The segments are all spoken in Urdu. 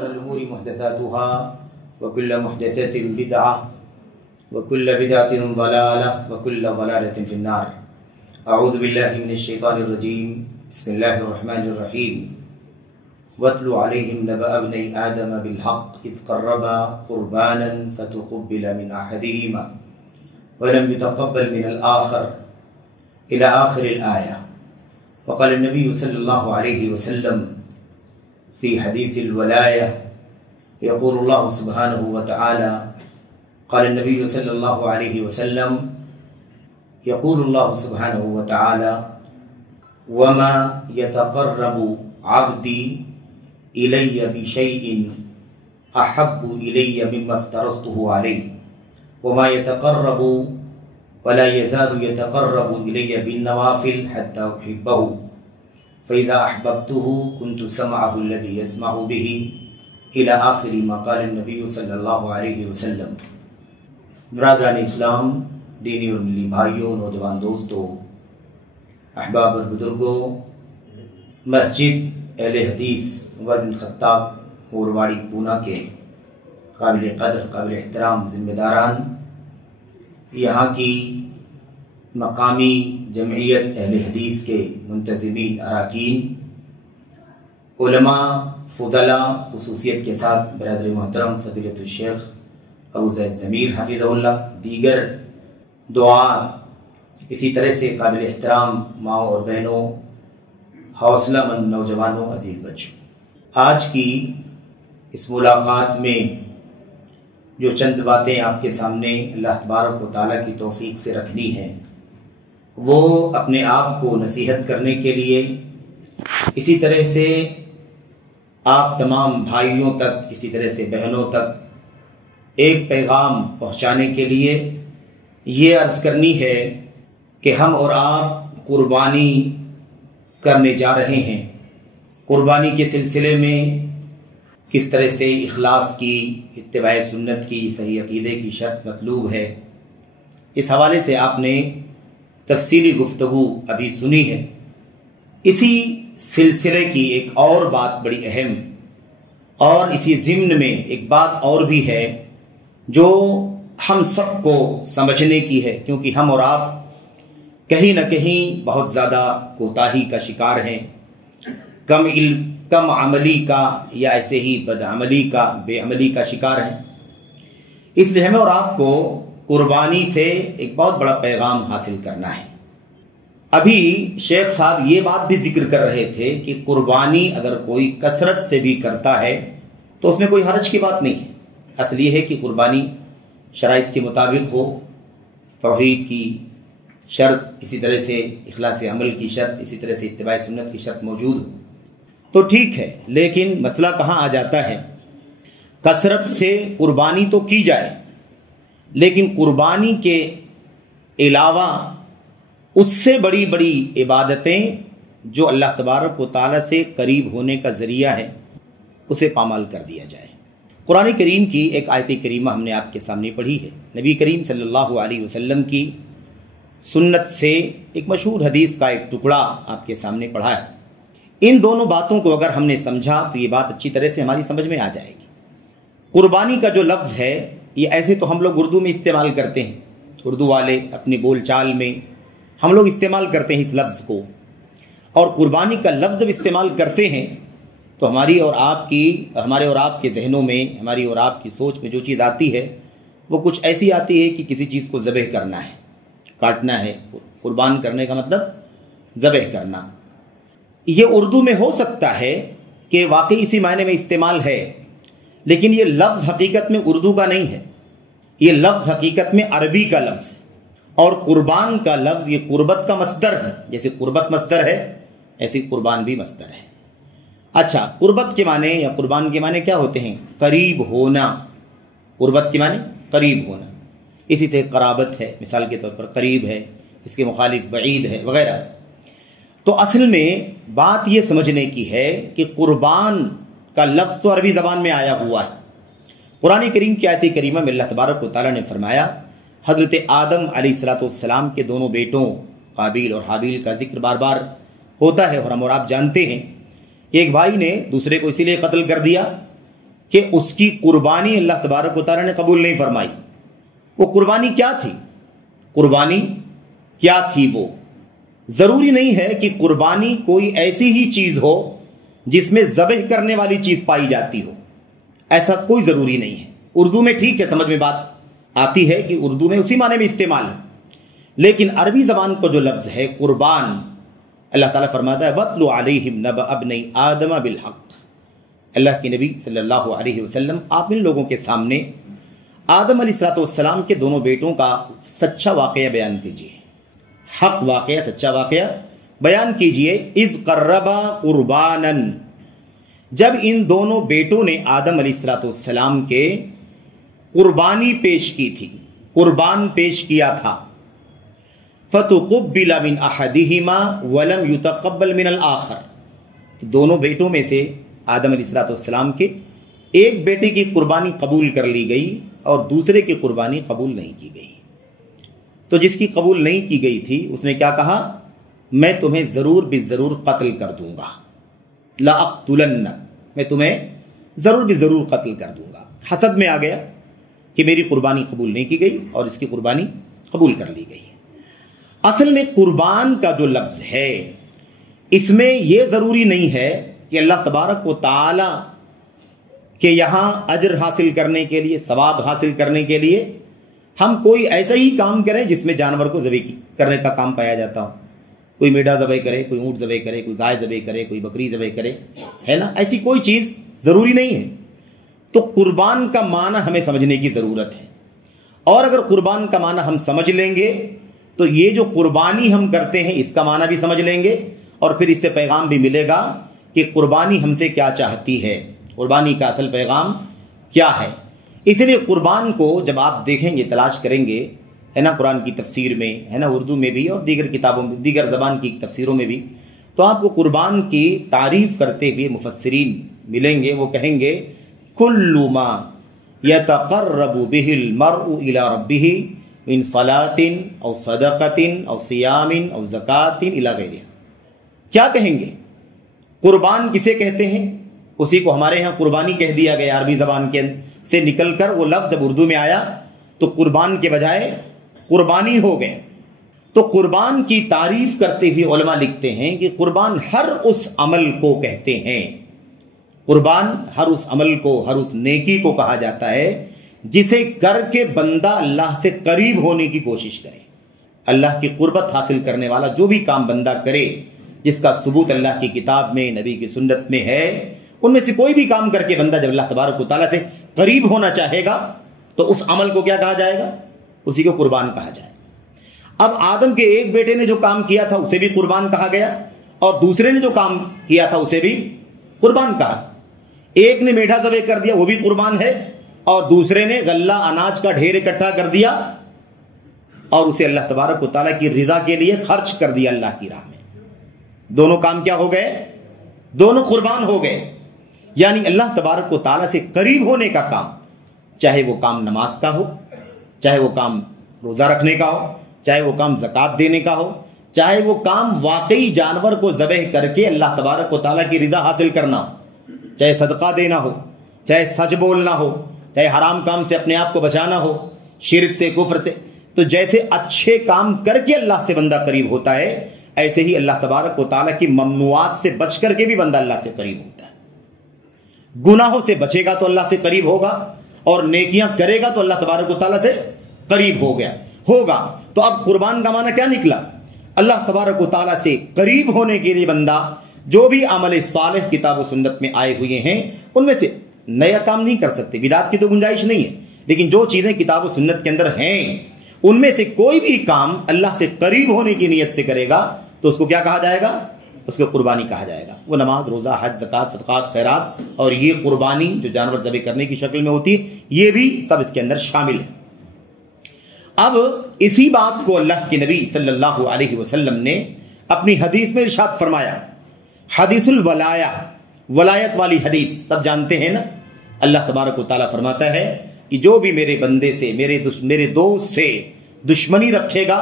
الأمور محدثاتها وكل محدثة بدعة وكل بدعة ضلالة وكل ضلالة في النار. أعوذ بالله من الشيطان الرجيم. بسم الله الرحمن الرحيم. واتل عليهم نبأ ابني آدم بالحق إذ قربا قربانا فتقبل من أحدهما ولم يتقبل من الآخر إلى آخر الآية. وقال النبي صلى الله عليه وسلم في حديث الولاية يقول الله سبحانه وتعالى قال النبي صلى الله عليه وسلم يقول الله سبحانه وتعالى وما يتقرب عبدي إلي بشيء أحب إلي مما افترضته عليه وما يتقرب ولا يزال يتقرب إلي بالنوافل حتى أحبه فإذا أحببته كنت سمعه الذي يسمع به إلى آخر ما قال النبي صلی اللہ علیہ وسلم. برادران اسلام، دینی اور ملی بھائیوں، نوجوان دوستوں، احباب اور بزرگوں، مسجد اہل حدیث عمر بن خطاب مورواڑی پونا کے قابل قدر، قابل احترام ذمہ داران، یہاں کی مقامی جمعیت اہل حدیث کے منتظمین اراکین، علماء فضلاء، خصوصیت کے ساتھ برادر محترم فضیلت الشیخ ابو زید ضمیر حفظہ اللہ، دیگر دعات، اسی طرح سے قابل احترام ماؤں اور بہنوں، حوصلہ مند نوجوانوں، عزیز بچوں، آج کی اس ملاقات میں جو چند باتیں آپ کے سامنے اللہ تبارک و تعالیٰ کی توفیق سے رکھنی ہیں، وہ اپنے آپ کو نصیحت کرنے کے لیے، اسی طرح سے آپ تمام بھائیوں تک، اسی طرح سے بہنوں تک ایک پیغام پہنچانے کے لیے یہ عرض کرنی ہے کہ ہم اور آپ قربانی کرنے جا رہے ہیں. قربانی کے سلسلے میں کس طرح سے اخلاص کی، اتباع سنت کی، صحیح عقیدے کی شرط مطلوب ہے، اس حوالے سے آپ نے تفصیلی گفتگو ابھی سنی ہے. اسی سلسلے کی ایک اور بات بڑی اہم، اور اسی ضمن میں ایک بات اور بھی ہے جو ہم سب کو سمجھنے کی ہے، کیونکہ ہم اور آپ کہیں نہ کہیں بہت زیادہ کوتاہی کا شکار ہیں، کم علم، کم عملی کا، یا ایسے ہی بد عملی کا، بے عملی کا شکار ہیں. اس لیے ہمیں اور آپ کو قربانی سے ایک بہت بڑا پیغام حاصل کرنا ہے. ابھی شیخ صاحب یہ بات بھی ذکر کر رہے تھے کہ قربانی اگر کوئی کثرت سے بھی کرتا ہے تو اس میں کوئی حرج کی بات نہیں ہے. اصل یہ ہے کہ قربانی شرائط کے مطابق ہو، توحید کی شرط، اسی طرح سے اخلاص عمل کی شرط، اسی طرح سے اتباع سنت کی شرط موجود ہو تو ٹھیک ہے. لیکن مسئلہ کہاں آ جاتا ہے؟ کثرت سے قربانی تو کی جائے، لیکن قربانی کے علاوہ اس سے بڑی بڑی عبادتیں جو اللہ تبارک و تعالیٰ سے قریب ہونے کا ذریعہ ہے اسے پامال کر دیا جائے. قرآن کریم کی ایک آیت کریمہ ہم نے آپ کے سامنے پڑھی ہے. نبی کریم صلی اللہ علیہ وسلم کی سنت سے ایک مشہور حدیث کا ایک ٹکڑا آپ کے سامنے پڑھا ہے. ان دونوں باتوں کو اگر ہم نے سمجھا تو یہ بات اچھی طرح سے ہماری سمجھ میں آ جائے گی. قربانی کا جو لفظ ہے یہ ایسے تو ہم لوگ اردو میں استعمال کرتے ہیں، اردو والے اپنی بول چال میں ہم لوگ استعمال کرتے ہیں اس لفظ کو، اور قربانی کا لفظ جب استعمال کرتے ہیں تو ہمارے اور آپ کے ذہنوں میں، ہماری اور آپ کی سوچ میں جو چیز آتی ہے وہ کچھ ایسی آتی ہے کہ کسی چیز کو ذبح کرنا ہے، کاٹنا ہے. قربان کرنے کا مطلب ذبح کرنا. یہ اردو میں ہو سکتا ہے کہ واقعی اسی معنی میں استعمال ہے، لیکن یہ لفظ حقیقت میں اردو کا نہیں ہے، یہ لفظ حقیقت میں عربی کا لفظ ہے. اور قربان کا لفظ یہ قربت کا مصدر ہے. جیسے قربت مصدر ہے ایسے قربان بھی مصدر ہے. اچھا، قربت کے معنی یا قربان کے معنی کیا ہوتے ہیں؟ قریب ہونا. قربت کے معنی قریب ہونا. اسی سے قرابت ہے، مثال کے طور پر قریب ہے، اس کے مخالف بعید ہے وغیرہ. تو اصل میں بات یہ سمجھنے کی ہے کہ قربان کا لفظ تو عربی زبان میں آیا ہوا ہے. قرآن کریم کی آیت کریمہ میں اللہ تبارک و تعالیٰ نے فرمایا، حضرت آدم علیہ السلام کے دونوں بیٹوں قابیل اور حابیل کا ذکر بار بار ہوتا ہے، اور ہم اور آپ جانتے ہیں کہ ایک بھائی نے دوسرے کو اسی لیے قتل کر دیا کہ اس کی قربانی اللہ تبارک و تعالیٰ نے قبول نہیں فرمائی۔ وہ قربانی کیا تھی؟ قربانی کیا تھی؟ وہ ضروری نہیں ہے کہ قربانی کوئی ایسی ہی چیز ہو جس میں ذبح کرنے والی چیز پائی جاتی ہو، ایسا کوئی ضروری نہیں ہے۔ اردو میں ٹھیک ہے، سمجھ میں بات آتی ہے کہ اردو میں اسی معنی میں استعمال ہے، لیکن عربی زبان کو جو لفظ ہے قربان، اللہ تعالیٰ فرماتا ہے وَاتْلُ عَلَيْهِمْ نَبَأَ ابْنَيْ آدَمَ بِالْحَقِّ۔ اللہ کے نبی صلی اللہ علیہ وسلم آپ ان لوگوں کے سامنے آدم علیہ السلام کے دونوں بیٹوں کا سچا واقعہ بیان کیجیے، حق واقعہ، سچا واقعہ بیان کیجیے۔ اذ قربا قربانا، جب ان دونوں بیٹوں نے آدم علیہ السلام کے قربانی پیش کی تھی، قربان پیش کیا تھا۔ فتقبل من احدہما ولم یتقبل من الآخر، دونوں بیٹوں میں سے آدم علیہ السلام کے ایک بیٹے کی قربانی قبول کر لی گئی اور دوسرے کی قربانی قبول نہیں کی گئی۔ تو جس کی قبول نہیں کی گئی تھی اس نے کیا کہا؟ میں تمہیں ضرور بالضرور قتل کر دوں گا، لأقتلنک، میں تمہیں ضرور بالضرور قتل کر دوں گا۔ حسد میں آ گیا کہ میری قربانی قبول نہیں کی گئی اور اس کی قربانی قبول کر لی گئی۔ اصل میں قربان کا جو لفظ ہے اس میں یہ ضروری نہیں ہے کہ اللہ تبارک و تعالی کہ یہاں اجر حاصل کرنے کے لیے، ثواب حاصل کرنے کے لیے ہم کوئی ایسا ہی کام کریں جس میں جانور کو ذبح کرنے کا کام پایا جاتا ہو۔ کوئی میڈا ذبح کرے، کوئی اونٹ ذبح کرے، کوئی گائے ذبح کرے، کوئی بکری ذبح کرے، ہے نا، ایسی کوئی چیز ضروری نہیں ہے۔ تو قربان کا معنی ہمیں سمجھنے کی ضرورت ہے، اور اگر قربان کا معنی ہم سمجھ لیں گے تو یہ جو قربانی ہم کرتے ہیں اس کا معنی بھی سمجھ لیں گے، اور پھر اس سے پیغام بھی ملے گا کہ قربانی ہم سے کیا چاہتی ہے، قربانی کا اصل پیغام کیا ہے۔ اس لیے قربان کو جب آپ دیکھیں گے، تلاش کریں گے، ہے نا، قرآن کی تفسیر میں، ہے نا، اردو میں بھی اور دیگر کتابوں میں، دیگر زبان کی تفسیروں میں بھی، تو آپ کو قربان کی تعریف کرتے ہوئے مفسرین ملیں گے۔ وہ کہیں گے کل ما یتقرب به المرء الى ربه من صلاة او صدقة او صیام او زکاة الى غیرها۔ کیا کہیں گے؟ قربان کسے کہتے ہیں؟ اسی کو ہمارے ہاں قربانی کہہ دیا گیا، عربی زبان کے سے نکل کر وہ لفظ جب اردو میں آیا تو قربان کے بجائے قربانی ہو گئے۔ تو قربان کی تعریف کرتے ہوئے علماء لکھتے ہیں کہ قربان ہر اس عمل کو کہتے ہیں، قربان ہر اس عمل کو، ہر اس نیکی کو کہا جاتا ہے جسے کر کے بندہ اللہ سے قریب ہونے کی کوشش کرے۔ اللہ کی قربت حاصل کرنے والا جو بھی کام بندہ کرے جس کا ثبوت اللہ کی کتاب میں، نبی کی سنت میں ہے، ان میں سے کوئی بھی کام کر کے بندہ جب اللہ تبارک و تعالیٰ سے قریب ہونا چاہے گا تو اس عمل کو کیا کہا جائے گا؟ اسی کو قربان کہا جائے گا۔ اب آدم کے ایک بیٹے نے جو کام کیا تھا اسے بھی قربان کہا گیا، اور دوسرے نے جو کام کیا تھا اسے بھی قربان کہا۔ ایک نے میٹھا ذبح کر دیا، وہ بھی قربان ہے، اور دوسرے نے غلہ اناج کا ڈھیر اکٹھا کر دیا اور اسے اللہ تبارک و تعالیٰ کی رضا کے لیے خرچ کر دیا اللہ کی راہ میں۔ دونوں کام کیا ہو گئے؟ دونوں قربان ہو گئے۔ یعنی اللہ تبارک و تعالیٰ سے قریب ہونے کا کام، چاہے وہ کام نماز کا ہو، چاہے وہ کام روزہ رکھنے کا ہو، چاہے وہ کام زکوٰۃ دینے کا ہو، چاہے وہ کام واقعی جانور کو ذبح کر کے اللہ تبارک و تعالیٰ کی رضا حاصل کرنا ہو، چاہے صدقہ دینا ہو، چاہے سچ بولنا ہو، چاہے حرام کام سے اپنے آپ کو بچانا ہو، شرک سے، کفر سے، تو جیسے اچھے کام کر کے اللہ سے بندہ قریب ہوتا ہے، ایسے ہی اللہ تبارک و تعالیٰ کی ممنوعات سے بچ کر کے بھی بندہ اللہ سے قریب ہوتا ہے۔ گناہوں سے بچے گا تو اللہ سے قریب ہوگا، اور نیکیاں کرے گا تو اللہ تبارک و تعالیٰ سے قریب ہوگا۔ تو اب قربان کا معنی کیا نکلا؟ اللہ تبارک و تعالیٰ سے قریب ہونے کے لیے بندہ جو بھی عمل صالح کتاب و سنت میں آئے ہوئے ہیں ان میں سے نیا کام نہیں کر سکتے، بدعت کی تو گنجائش نہیں ہے، لیکن جو چیزیں کتاب و سنت کے اندر ہیں ان میں سے کوئی بھی کام اللہ سے قریب ہونے کی نیت سے کرے گا تو اس کو کیا کہا جائے گا؟ اس کو قربانی کہا جائے گا۔ وہ نماز، روزہ، حج، زکوٰۃ، صدقات، خیرات، اور یہ قربانی جو جانور ذبح کرنے کی شکل میں ہوتی ہے، یہ بھی سب اس کے اندر شامل ہے۔ اب اسی بات کو اللہ کے نبی صلی اللہ علیہ وسلم نے اپنی حدیث میں ارشاد فرمایا، حدیث الولایہ، ولایت والی حدیث سب جانتے ہیں نا۔ اللہ تبارک و تعالیٰ فرماتا ہے کہ جو بھی میرے بندے سے، میرے دوست سے دشمنی رکھے گا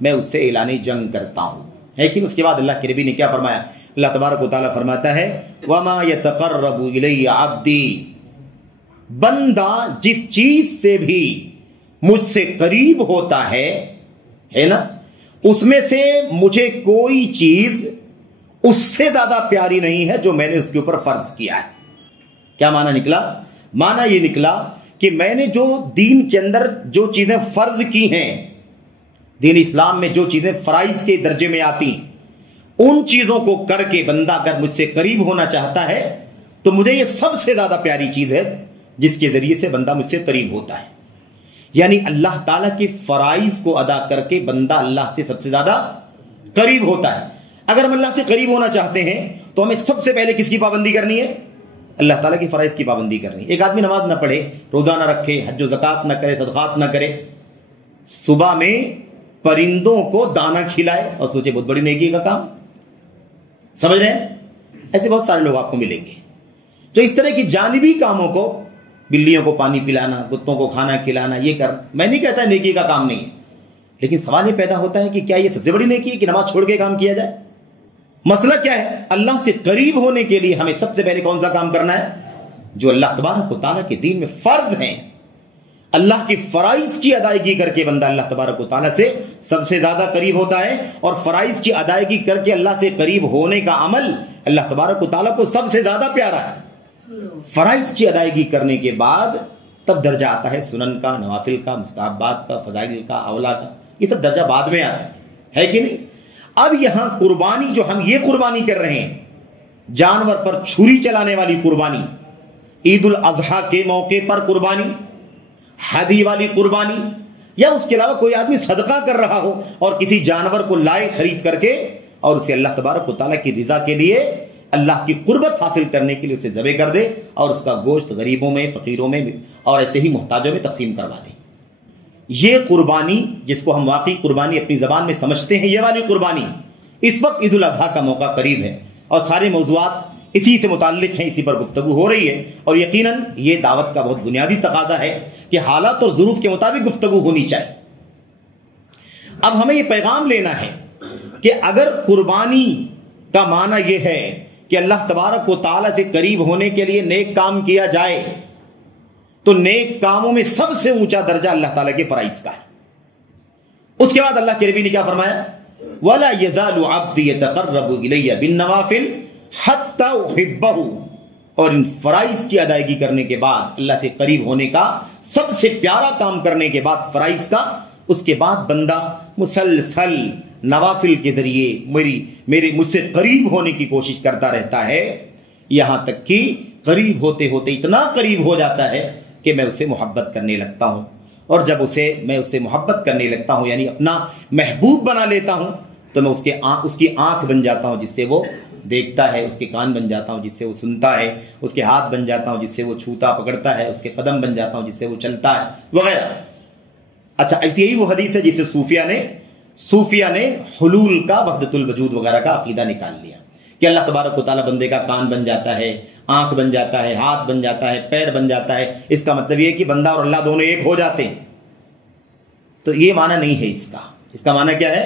میں اس سے اعلان جنگ کرتا ہوں۔ لیکن اس کے بعد اللہ کے نبی نے کیا فرمایا؟ اللہ تبارک و تعالیٰ فرماتا ہے وَمَا يَتَقَرَّبُ إِلَيَّ عَبْدِي، بندہ جس چیز سے بھی مجھ سے قریب ہوتا ہے نا، اس میں سے مجھے کوئی چیز اس سے زیادہ پیاری نہیں ہے جو میں نے اس کے اوپر فرض کیا ہے۔ کیا معنی نکلا؟ معنی یہ نکلا کہ میں نے جو دین کے اندر جو چیزیں فرض کی ہیں، دین اسلام میں جو چیزیں فرائض کے درجے میں آتی ہیں، ان چیزوں کو کر کے بندہ اگر مجھ سے قریب ہونا چاہتا ہے تو مجھے یہ سب سے زیادہ پیاری چیز ہے جس کے ذریعے سے بندہ مجھ سے قریب ہوتا ہے۔ یعنی اللہ تعالیٰ کے فرائض کو ادا کر کے بندہ اللہ سے سب سے زیادہ قریب ہوتا ہے۔ اگر ہم اللہ سے قریب ہونا چاہتے ہیں تو ہمیں سب سے پہلے کس کی پابندی کرنی ہے؟ اللہ تعالیٰ کی فرائض کی پابندی کرنی ہے۔ ایک آدمی نماز نہ پڑھے، روزہ نہ رکھے، حج و زکوٰۃ نہ کرے، صدقات نہ کرے، صبح میں پرندوں کو دانہ کھلائے اور سوچے بہت بڑی نیکی کا کام، سمجھ رہے ہیں؟ ایسے بہت سارے لوگ آپ کو ملیں گے جو اس طرح کی جانبی کاموں کو، بلیوں کو پانی پلانا، کتوں کو کھانا کھلانا، یہ کرنا، میں نہیں کہتا نیکی کا کام نہیں ہے، لیکن سوال یہ پیدا ہوتا ہے کہ کیا یہ سب سے بڑی نیکی ہے کہ نماز چھوڑ کے کام کیا جائے؟ مسئلہ کیا ہے؟ اللہ سے قریب ہونے کے لیے ہمیں سب سے پہلے کون سا کام کرنا ہے؟ جو اللہ تبارک و تعالیٰ کے دین میں فرض ہیں، اللہ کی فرائض کی ادائیگی کر کے بندہ اللہ تبارک و تعالیٰ سے سب سے زیادہ قریب ہوتا ہے، اور فرائض کی ادائیگی کر کے اللہ سے قریب ہونے کا عمل اللہ تبارک و تعالیٰ کو سب سے زیادہ پیارا ہے۔ فرائض کی ادائیگی کرنے کے بعد تب درجہ آتا ہے سنن کا، نوافل کا، مستحبات کا، فضائل کا، اولا کا، یہ سب درجہ بعد میں آتا ہے کہ نہیں؟ اب یہاں قربانی، جو ہم یہ قربانی کر رہے ہیں، جانور پر چھری چلانے والی قربانی، عید الاضحیٰ کے موقع پر قربانی، ہدی والی قربانی، یا اس کے علاوہ کوئی آدمی صدقہ کر رہا ہو اور کسی جانور کو لائے خرید کر کے اور اسے اللہ تبارک و تعالیٰ کی رضا کے لیے، اللہ کی قربت حاصل کرنے کے لیے اسے ذبح کر دے اور اس کا گوشت غریبوں میں، فقیروں میں اور ایسے ہی محتاجوں میں تقسیم کروا دے، یہ قربانی جس کو ہم واقعی قربانی اپنی زبان میں سمجھتے ہیں، یہ والی قربانی، اس وقت عید الاضحیٰ کا موقع قریب ہے اور سارے موضوعات اسی سے متعلق ہیں، اسی پر گفتگو ہو رہی ہے، اور یقیناً یہ دعوت کا بہت بنیادی تقاضا ہے کہ حالات اور ظروف کے مطابق گفتگو ہونی چاہیے۔ اب ہمیں یہ پیغام لینا ہے کہ اگر قربانی کا معنی یہ ہے کہ اللہ تبارک و تعالیٰ سے قریب ہونے کے لیے نیک کام کیا جائے، تو نیک کاموں میں سب سے اونچا درجہ اللہ تعالیٰ کے فرائض کا ہے۔ اس کے بعد اللہ کے نبی نے کیا فرمایا؟ وَلَا يَزَالُ عَبْدِي يَتَقَرَّبُ إِلَيَّ بِالنَّوَافِلِ حَتَّى أُحِبَّهُ، اور ان فرائض کی ادائیگی کرنے کے بعد، اللہ سے قریب ہونے کا سب سے پیارا کام کرنے کے بعد فرائض کا، اس کے بعد بندہ مسلسل نوافل کے ذریعے مجھ سے قریب ہونے کی کوشش کرتا رہتا ہے، یہاں تک کہ قریب ہوتے ہوتے اتنا قریب ہو جاتا ہے کہ میں اسے محبت کرنے لگتا ہوں، اور جب میں اسے محبت کرنے لگتا ہوں، یعنی اپنا محبوب بنا لیتا ہوں، تو میں اس کی آنکھ بن جاتا ہوں جس سے وہ دیکھتا ہے، اس کے کان بن جاتا ہوں جس سے وہ سنتا ہے، اس کے ہاتھ بن جاتا ہوں جس سے وہ چھوتا پکڑتا ہے، اس کے قدم بن جاتا ہوں جس سے وہ چلتا ہے، وغیرہ۔ اچھا، ایسی یہی وہ حدیث ہے جسے صوفیہ نے حلول کا، وحدت الوجود وغیرہ کا عقیدہ نکال لیا کہ اللہ تبارک و تعالیٰ بندے کا کان بن جاتا ہے، آنکھ بن جاتا ہے، ہاتھ بن جاتا ہے، پیر بن جاتا ہے، اس کا مطلب یہ ہے کہ بندہ اور اللہ دونوں ایک ہو جاتے ہیں۔ تو یہ معنی نہیں ہے اس کا معنی کیا ہے؟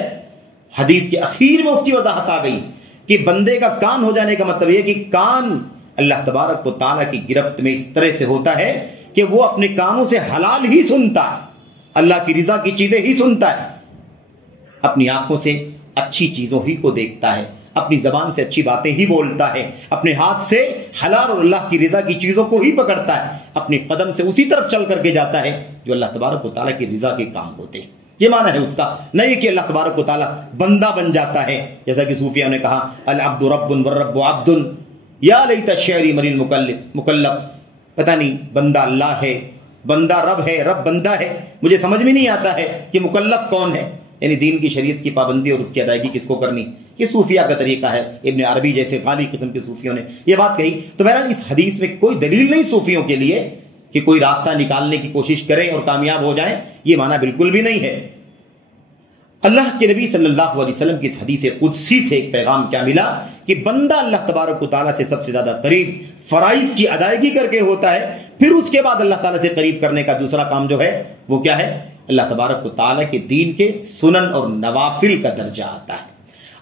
حدیث کے اخیر میں اس کی وضاحت آ گئی کہ بندے کا کان ہو جانے کا مطلب یہ کہ کان اللہ تبارک و تعالیٰ کی گرفت میں اس طرح سے ہوتا ہے کہ وہ اپنے کانوں سے حلال ہی سنتا ہے، اللہ کی رضا کی چیزیں ہی سنتا ہے، اپنی آنکھوں سے اچھی چیزوں ہی کو دیکھتا ہے، اپنی زبان سے اچھی باتیں ہی بولتا ہے، اپنے ہاتھ سے حلال اور اللہ کی رضا کی چیزوں کو ہی پکڑتا ہے، اپنے قدم سے اسی طرف چل کر کے جاتا ہے جو اللہ تبارک و تعالیٰ کی رضا کے کام ہوتے ہیں۔ یہ معنی ہے اس کا، نہیں کہ اللہ تبارک و تعالیٰ بندہ بن جاتا ہے، جیسا کہ صوفیہ نے کہا العبد رب والرب عبد یا لیت الشعر من المکلف، پتہ نہیں بندہ اللہ ہے، بندہ رب ہے، رب بندہ ہے، مجھے سمجھ میں نہیں آتا ہے کہ مکلف کون ہے، یعنی دین کی شریعت کی پابندی اور اس کی ادائیگی کس کو کرنی، یہ صوفیہ کا طریقہ ہے۔ ابن عربی جیسے غالی قسم کے صوفیوں نے یہ بات کہی۔ تو بہرحال اس حدیث میں کوئی دلیل نہیں صوفیوں کے لیے کہ کوئی راستہ نکالنے کی کوشش کریں اور کامیاب ہو جائیں، یہ معنی بالکل بھی نہیں ہے۔ اللہ کے نبی صلی اللہ علیہ وسلم کی اس حدیث قدسی سے ایک پیغام کیا ملا کہ بندہ اللہ تبارک و تعالیٰ سے سب سے زیادہ قریب فرائض کی ادائیگی کر کے ہوتا ہے، پھر اس کے بعد اللہ تعالیٰ سے قریب کرنے کا دوسرا کام جو ہے وہ کیا ہے؟ اللہ تبارک و تعالیٰ کے دین کے سنن اور نوافل کا درجہ آتا ہے۔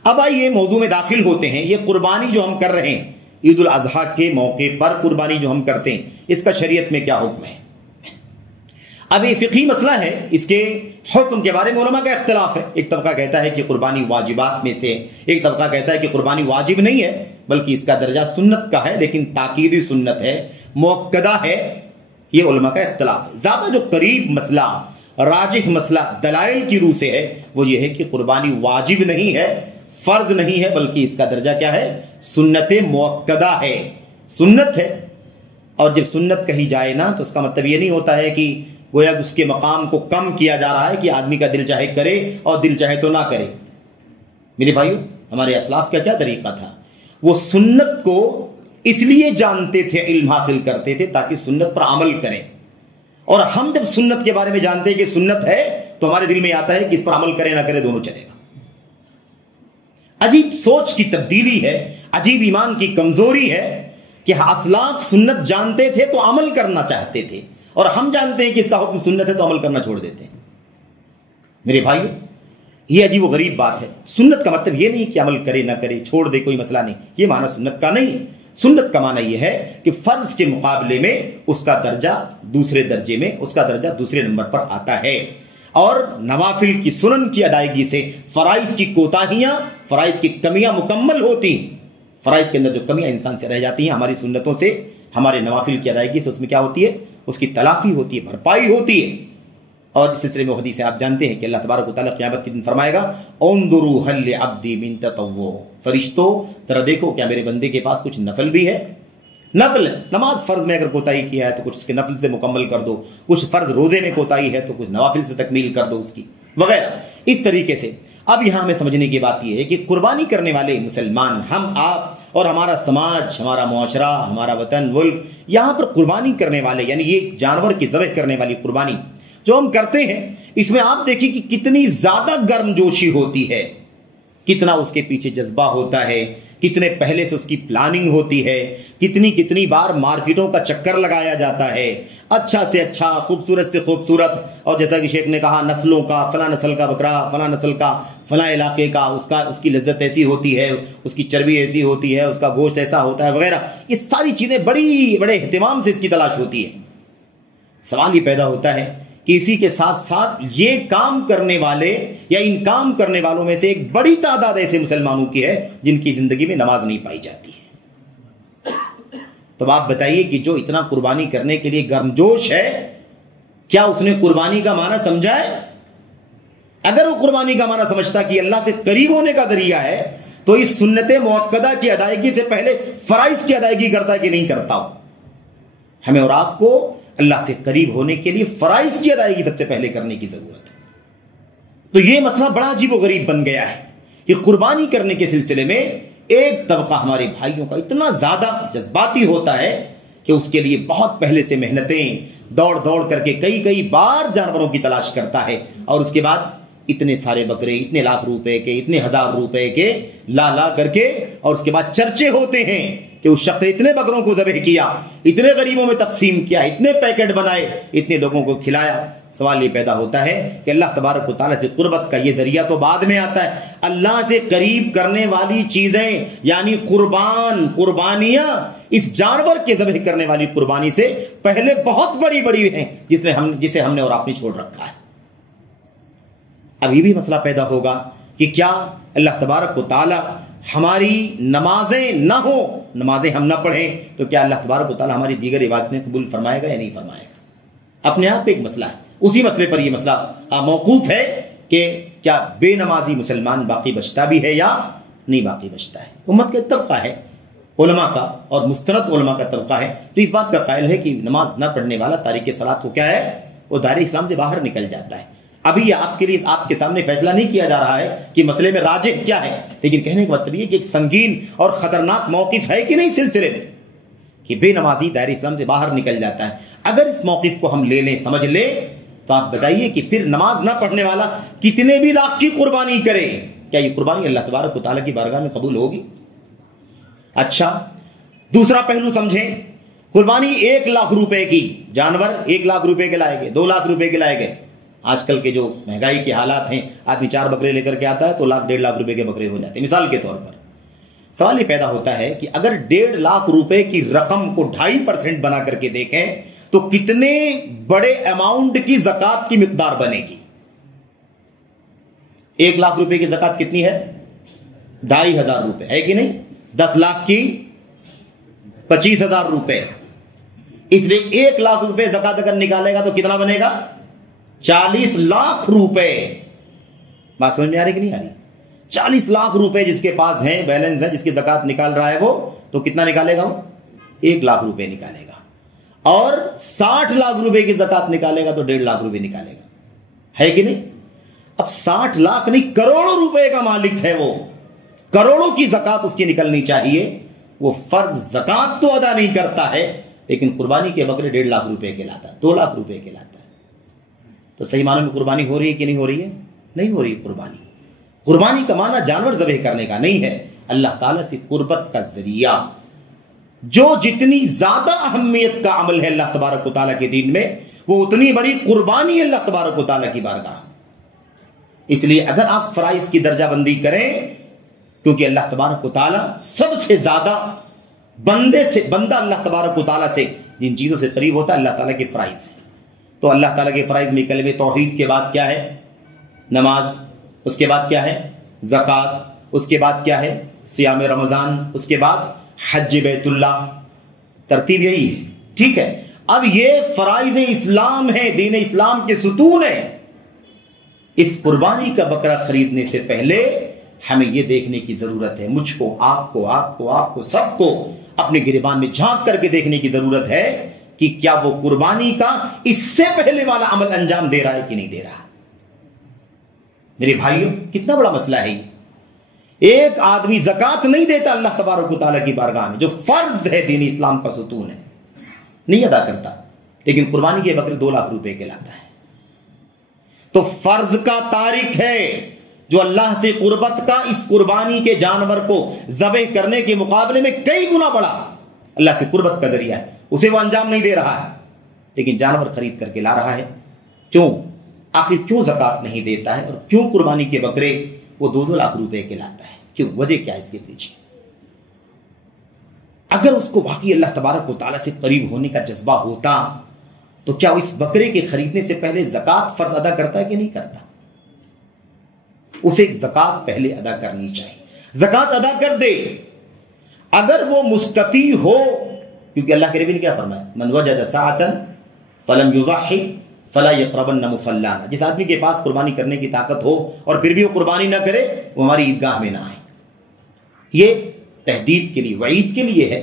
اب آئیے موضوع میں داخل ہوتے ہیں۔ یہ قربانی جو ہم کر رہے ہیں عید الاضحیٰ کے موقع پر قربانی جو ہم کرتے ہیں اس کا شریعت میں کیا حکم ہے؟ اب یہ فقہی مسئلہ ہے، اس کے حکم کے بارے میں علماء کا اختلاف ہے۔ ایک طبقہ کہتا ہے کہ قربانی واجبات میں سے، ایک طبقہ کہتا ہے کہ قربانی واجب نہیں ہے بلکہ اس کا درجہ سنت کا ہے، لیکن تاکیدی سنت ہے، مؤکدہ ہے۔ یہ علماء کا اختلاف ہے۔ زیادہ جو قریب مسئلہ، راجح مسئلہ دلائل کی روح سے ہے وہ یہ ہے کہ قربانی واجب نہیں ہے، فرض نہیں ہے، بلکہ اس کا درجہ کیا ہے؟ سنت مؤکدہ ہے، سنت ہے۔ اور جب سنت کہی جائے نا تو اس کا مطلب یہ نہیں ہوتا ہے کہ گویا اس کے مقام کو کم کیا جا رہا ہے کہ آدمی کا دل چاہے کرے اور دل چاہے تو نہ کرے۔ میرے بھائیو، ہمارے اسلاف کا کیا طریقہ تھا؟ وہ سنت کو اس لیے جانتے تھے، علم حاصل کرتے تھے تاکہ سنت پر عمل کریں، اور ہم جب سنت کے بارے میں جانتے ہیں کہ سنت ہے تو ہمارے دل میں آتا ہے کہ اس پر عمل کرے نہ کرے دونوں چلے گا۔ عجیب سوچ کی تبدیلی ہے، عجیب ایمان کی کمزوری ہے کہ اسلاف سنت جانتے تھے تو عمل کرنا چاہتے تھے، اور ہم جانتے ہیں کہ اس کا حکم سنت ہے تو عمل کرنا چھوڑ دیتے ہیں۔ میرے بھائیو، یہ عجیب و غریب بات ہے۔ سنت کا مطلب یہ نہیں کہ عمل کرے نہ کرے، چھوڑ دے، کوئی مسئلہ نہیں، یہ معنی سنت کا نہیں ہے۔ سنت کا معنی یہ ہے کہ فرض کے مقابلے میں اس کا درجہ دوسرے درجے میں، اس کا درجہ دوسرے نمبر پر آتا ہے، اور نوافل کی سنن کی ادائیگی سے فرائض کی کوتاہیاں، فرائض کی کمیاں مکمل ہوتی ہیں۔ فرائض کے اندر جو کمیاں انسان سے رہ جاتی ہیں ہماری سنتوں سے، ہمارے نوافل کی ادائیگی سے، اس میں کیا ہوتی ہے؟ اس کی تلافی ہوتی ہے، بھرپائی ہوتی ہے۔ اور اس سلسلے میں حدیث آپ جانتے ہیں کہ اللہ تبارک و تعالیٰ قیامت کے دن فرمائے گا انظروا هل لعبدی من تطوع، فرشتوں ذرا دیکھو کیا میرے بندے کے پاس کچھ نفل بھی ہے؟ نفل نماز فرض میں اگر کوتاہی کیا ہے تو کچھ اس کے نفل سے مکمل کر دو، کچھ فرض روزے میں کوتاہی ہے تو کچھ نوافل سے تکمیل کر دو اس کی، وغیرہ اس طریقے سے۔ اب یہاں ہمیں سمجھنے کی بات یہ ہے کہ قربانی کرنے والے مسلمان، ہم آپ اور ہمارا سماج، ہمارا معاشرہ، ہمارا وطن ملک، یہاں پر قربانی کرنے والے، یعنی یہ جانور کی ذبح کرنے والی قربانی جو ہم کرتے ہیں، اس میں آپ دیکھیں کہ کتنی زیادہ گرم جوشی ہوتی ہے، کتنا اس کے پیچھے جذبہ ہوتا ہے، کتنے پہلے سے اس کی پلاننگ ہوتی ہے، کتنی بار مارکیٹوں کا چکر لگایا جاتا ہے، اچھا سے اچھا، خوبصورت سے خوبصورت، اور جیسا کہ شیخ نے کہا نسلوں کا، فلاں نسل کا بکرا، فلاں نسل کا، فلاں علاقے کا، اس کی لذت ایسی ہوتی ہے، اس کی چربی ایسی ہوتی ہے، اس کا گوشت ایسا ہوتا ہے، وغیرہ۔ یہ ساری چیزیں بڑے اہتمام سے اس کی تلاش ہوتی ہے۔ سوال یہ پیدا ہوتا ہے کہ اسی کے ساتھ ساتھ یہ کام کرنے والے یا ان کام کرنے والوں میں سے ایک بڑی تعداد ایسے مسلمانوں کی ہے جن کی زندگی میں نماز نہیں پائی جاتی ہے۔ تو آپ بتائیے کہ جو اتنا قربانی کرنے کے لیے گرمجوش ہے، کیا اس نے قربانی کا معنی سمجھا ہے؟ اگر وہ قربانی کا معنی سمجھتا کہ اللہ سے قریب ہونے کا ذریعہ ہے تو اس سنت مؤکدہ کی ادائیگی سے پہلے فرائض کی ادائیگی کرتا ہے کہ نہیں کرتا ہو؟ ہمیں اور آپ کو اللہ سے قریب ہونے کے لیے فرائض کی ادائیگی سب سے پہلے کرنے کی ضرورت ہے۔ تو یہ مسئلہ بڑا عجیب و غریب بن گیا ہے کہ قربانی کرنے کے سلسلے میں ایک طبقہ ہمارے بھائیوں کا اتنا زیادہ جذباتی ہوتا ہے کہ اس کے لیے بہت پہلے سے محنتیں دوڑ کر کے کئی بار جانوروں کی تلاش کرتا ہے، اور اس کے بعد اتنے سارے بکرے، اتنے لاکھ روپے کے، اتنے ہزار روپے کے لا کر کے، اور اس کے بعد چرچے ہوتے ہیں کہ اس شخص نے اتنے بکروں کو ذبح کیا، اتنے غریبوں میں تقسیم کیا، اتنے پیکٹ بنائے، اتنے لوگوں کو کھلایا۔ سوال یہ پیدا ہوتا ہے کہ اللہ تبارک و تعالیٰ سے قربت کا یہ ذریعہ تو بعد میں آتا ہے، اللہ سے قریب کرنے والی چیزیں یعنی قربانیاں اس جانور کے ذبح کرنے والی قربانی سے پہلے بہت بڑی ہیں جسے ہم نے اور آپ نے چھوڑ رکھا ہے۔ اب یہ بھی مسئلہ پیدا ہوگا کہ کیا اللہ تبارک و تعالیٰ ہماری نمازیں نہ ہوں، نمازیں ہم نہ پڑھیں تو کیا اللہ تبارک و تعالیٰ ہماری دیگر عبادتیں قبول فرمائے گا یا نہیں فرمائے گا؟ اپنے آپ ایک مسئلہ ہے، اسی مسئلے پر یہ مسئلہ موقوف ہے کہ کیا بے نمازی مسلمان باقی بچتا بھی ہے یا نہیں باقی بچتا ہے۔ امت کا طبقہ ہے، علماء کا اور مستند علماء کا طبقہ ہے جو اس بات کا قائل ہے کہ نماز نہ پڑھنے والا تارک صلاۃ کو کیا ہے، وہ دائرہ اسلام سے باہر نکل جاتا ہے۔ ابھی یہ آپ کے سامنے فیصلہ نہیں کیا جا رہا ہے کہ مسئلے میں راجح کیا ہے، لیکن کہنے کا مطلب یہ کہ ایک سنگین اور خطرناک موقف ہے کہ نہیں سلسلے میں کہ بے نمازی دائرہ اسلام سے باہر نکل جاتا ہے۔ اگر اس موقف کو ہم لے لیں، سمجھ لیں، تو آپ بتائیے کہ پھر نماز نہ پڑھنے والا کتنے بھی لاکھ کی قربانی کرے، کیا یہ قربانی اللہ تبارک و تعالیٰ کی بارگاہ میں قبول ہوگی؟ اچھا، دوسرا پہلو سمجھیں، قربانی 1 لاکھ روپے کی، جانور 1 لاکھ روپے کے لائے گئے، 2 لاکھ روپے کے لائے گئے۔ آج کل کے جو مہنگائی کے حالات ہیں، آدمی 4 بکرے لے کر کے آتا ہے تو 1.5 لاکھ روپے کے بکرے ہو جاتے ہیں مثال کے طور پر۔ سوال یہ پیدا ہوتا ہے کہ اگر 1.5 لاکھ روپے کی رقم کو 2.5% بنا کر کے دیکھیں تو کتنے بڑے اماؤنٹ کی زکوٰۃ کی مقدار بنے گی؟ 1 لاکھ روپے کی زکوٰۃ کتنی ہے؟ 2,500 روپے ہے کہ نہیں؟ 10 لاکھ کی 25,000 روپے. اس لیے 1 لاکھ روپے زکوٰۃ اگر نکالے گا تو کتنا بنے گا؟ 40 لاکھ روپے. بات سمجھ میں آ رہی کہ نہیں آ رہی؟ 40 لاکھ روپے جس کے پاس ہیں، بیلنس ہے، جس کی زکوٰۃ نکال رہا ہے وہ، تو کتنا نکالے گا؟ وہ 1 لاکھ روپے نکالے گا. اور 60 لاکھ روپے کی زکوٰۃ نکالے گا تو 1.5 لاکھ روپے نکالے گا. ہے کہ نہیں؟ اب 60 لاکھ نہیں، کروڑوں روپے کا مالک ہے وہ، کروڑوں کی زکوٰۃ اس کی نکلنی چاہیے. وہ فرض زکوٰۃ تو ادا نہیں کرتا ہے، لیکن قربانی کے بکرے 1.5 لاکھ روپے کے لاتا ہے، 2 لاکھ روپے کے لاتا ہے. تو صحیح معنوں میں قربانی ہو رہی ہے کہ نہیں ہو رہی ہے؟ نہیں ہو رہی ہے قربانی. قربانی کا معنی جانور ذبح کرنے کا نہیں ہے، اللہ تعالیٰ سے قربت کا ذریعہ. جو جتنی زیادہ اہمیت کا عمل ہے اللہ تبارک و تعالیٰ کے دین میں، وہ اتنی بڑی قربانی ہے اللہ تبارک و تعالیٰ کی بارگاہ. اس لیے اگر آپ فرائض کی درجہ بندی کریں، کیونکہ اللہ تبارک و تعالیٰ سب سے زیادہ بندہ اللہ تبارک و تعالیٰ سے جن چیزوں سے قریب ہوتا ہے اللہ تعالیٰ کے فرائض ہیں. تو اللہ تعالیٰ کے فرائض میں کلمہ توحید کے بعد کیا ہے؟ نماز. اس کے بعد کیا ہے؟ زکوٰۃ. اس کے بعد کیا ہے؟ صیام رمضان. اس کے بعد حج بیت اللہ. ترتیب یہی ہے. ٹھیک ہے. اب یہ فرائض اسلام ہے، دین اسلام کے ستون ہیں. اس قربانی کا بکرا خریدنے سے پہلے ہمیں یہ دیکھنے کی ضرورت ہے، مجھ کو، آپ کو سب کو اپنے گریبان میں جھانک کر کے دیکھنے کی ضرورت ہے کہ کیا وہ قربانی کا اس سے پہلے والا عمل انجام دے رہا ہے کہ نہیں دے رہا. میرے بھائیوں، کتنا بڑا مسئلہ ہے یہ. ایک آدمی زکوٰۃ نہیں دیتا اللہ تبارک و تعالیٰ کی بارگاہ میں، جو فرض ہے دین اسلام کا ستون ہے، نہیں ادا کرتا، لیکن قربانی کے بکرے 2 لاکھ روپے کے لاتا ہے. تو فرض کا تارک ہے جو اللہ سے قربت کا اس قربانی کے جانور کو ذبح کرنے کے مقابلے میں کئی گنا بڑا اللہ سے قربت کا ذریعہ ہے، اسے وہ انجام نہیں دے رہا ہے، لیکن جانور خرید کر کے لا رہا ہے. کیوں؟ آخر کیوں زکوٰۃ نہیں دیتا ہے اور کیوں قربانی کے بکرے وہ 2 لاکھ روپے کے لاتا ہے؟ کیوں؟ وجہ کیا ہے اس کے پیچھے؟ اگر اس کو واقعی اللہ تبارک و تعالیٰ سے قریب ہونے کا جذبہ ہوتا تو کیا وہ اس بکرے کے خریدنے سے پہلے زکوٰۃ فرض ادا کرتا ہے کہ نہیں کرتا؟ اسے زکوٰۃ پہلے ادا کرنی چاہیے. زکوٰۃ ادا کر دے اگر وہ مستطیع ہو، کیونکہ اللہ کے نبی نے کیا فرمایا؟ من وجد ساعۃ فلم یضحی فلا یقربن مصلانا. جس آدمی کے پاس قربانی کرنے کی طاقت ہو اور پھر بھی وہ قربانی نہ کرے، وہ ہماری عیدگاہ میں نہ آئے. یہ تحدید کے لیے، وعید کے لیے ہے.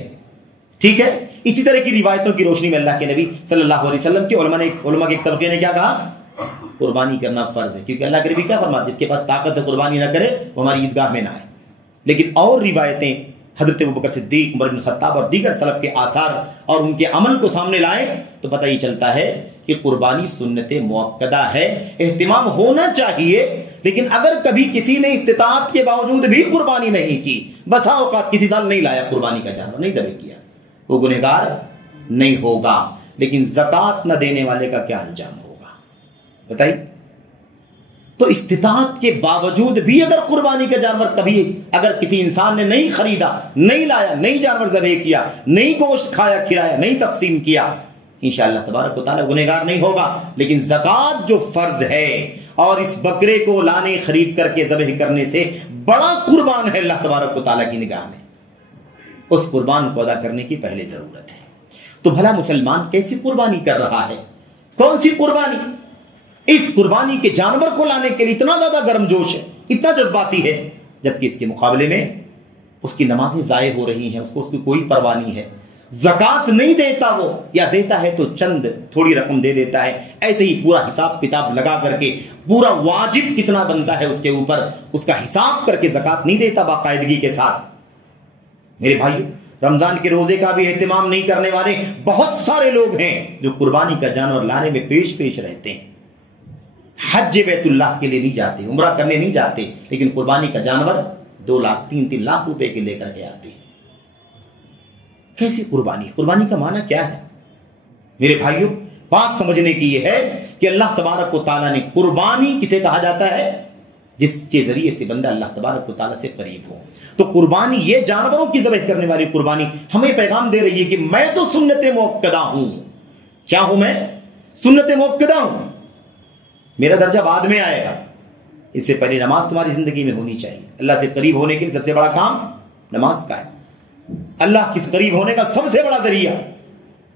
ٹھیک ہے. اسی طرح کی روایتوں کی روشنی میں اللہ کے نبی صلی اللہ علیہ وسلم کے علماء کے ایک طبقے نے کیا کہا؟ قربانی کرنا فرض ہے، کیونکہ اللہ کے نبی کیا فرماتے؟ جس کے پاس طاقت ہے قربانی نہ کرے، وہ ہماری عیدگاہ میں نہ آئے. لیکن اور روایتیں حضرت ابوبکر صدیق، عمر بن خطاب اور دیگر سلف کے آثار اور ان کے عمل کو سامنے لائیں تو پتہ یہ چلتا ہے کہ قربانی سنت مؤکدہ ہے، اہتمام ہونا چاہیے. لیکن اگر کبھی کسی نے استطاعت کے باوجود بھی قربانی نہیں کی، بسا اوقات کسی سال نہیں لایا قربانی کا جانور، نہیں ذبح کیا، وہ گنہگار نہیں ہوگا. لیکن زکوٰۃ نہ دینے والے کا کیا انجام ہوگا بتائیے؟ تو استطاعت کے باوجود بھی اگر قربانی کا جانور کبھی اگر کسی انسان نے نہیں خریدا، نہیں لایا، نہیں جانور ذبح کیا، نہیں گوشت کھایا کھلایا، نہیں تقسیم کیا، انشاءاللہ تبارک و تعالیٰ گنہگار نہیں ہوگا. لیکن زکوٰۃ جو فرض ہے اور اس بکرے کو لانے، خرید کر کے ذبح کرنے سے بڑا قربان ہے اللہ تبارک و تعالیٰ کی نگاہ میں، اس قربان کو ادا کرنے کی پہلے ضرورت ہے. تو بھلا مسلمان کیسی قربانی کر رہا ہے؟ کون سی قربانی؟ اس قربانی کے جانور کو لانے کے لیے اتنا زیادہ گرم جوش ہے، اتنا جذباتی ہے، جبکہ اس کے مقابلے میں اس کی نمازیں ضائع ہو رہی ہیں، اس کی کوئی پرواہ نہیں ہے. زکوٰۃ نہیں دیتا وہ، یا دیتا ہے تو چند تھوڑی رقم دے دیتا ہے. ایسے ہی پورا حساب کتاب لگا کر کے پورا واجب کتنا بنتا ہے اس کے اوپر، اس کا حساب کر کے زکوٰۃ نہیں دیتا باقاعدگی کے ساتھ. میرے بھائیو، رمضان کے روزے کا بھی اہتمام نہیں کرنے والے بہت سارے لوگ ہیں جو قربانی کا جانور لانے میں پیش رہتے ہیں. حج بیت اللہ کے لیے نہیں جاتے، عمرہ کرنے نہیں جاتے، لیکن قربانی کا جانور 2 لاکھ 3 لاکھ روپے کے لے کر کے آتے ہیں. کیسی قربانی؟ قربانی کا معنی کیا ہے؟ میرے بھائیوں، بات سمجھنے کی یہ ہے کہ اللہ تبارک و تعالیٰ نے قربانی کسے کہا جاتا ہے؟ جس کے ذریعے سے بندہ اللہ تبارک و تعالیٰ سے قریب ہو۔ تو قربانی، یہ جانوروں کی ذبح کرنے والی قربانی ہمیں پیغام دے رہی ہے کہ میں تو سنت موقدہ ہوں۔ کیا ہوں میں؟ سنت موقدہ ہوں، میرا درجہ بعد میں آئے گا، اس سے پہلے نماز تمہاری زندگی میں ہونی چاہیے۔ اللہ سے قریب ہونے کے لیے سب سے بڑا کام نماز کا ہے، اللہ کے قریب ہونے کا سب سے بڑا ذریعہ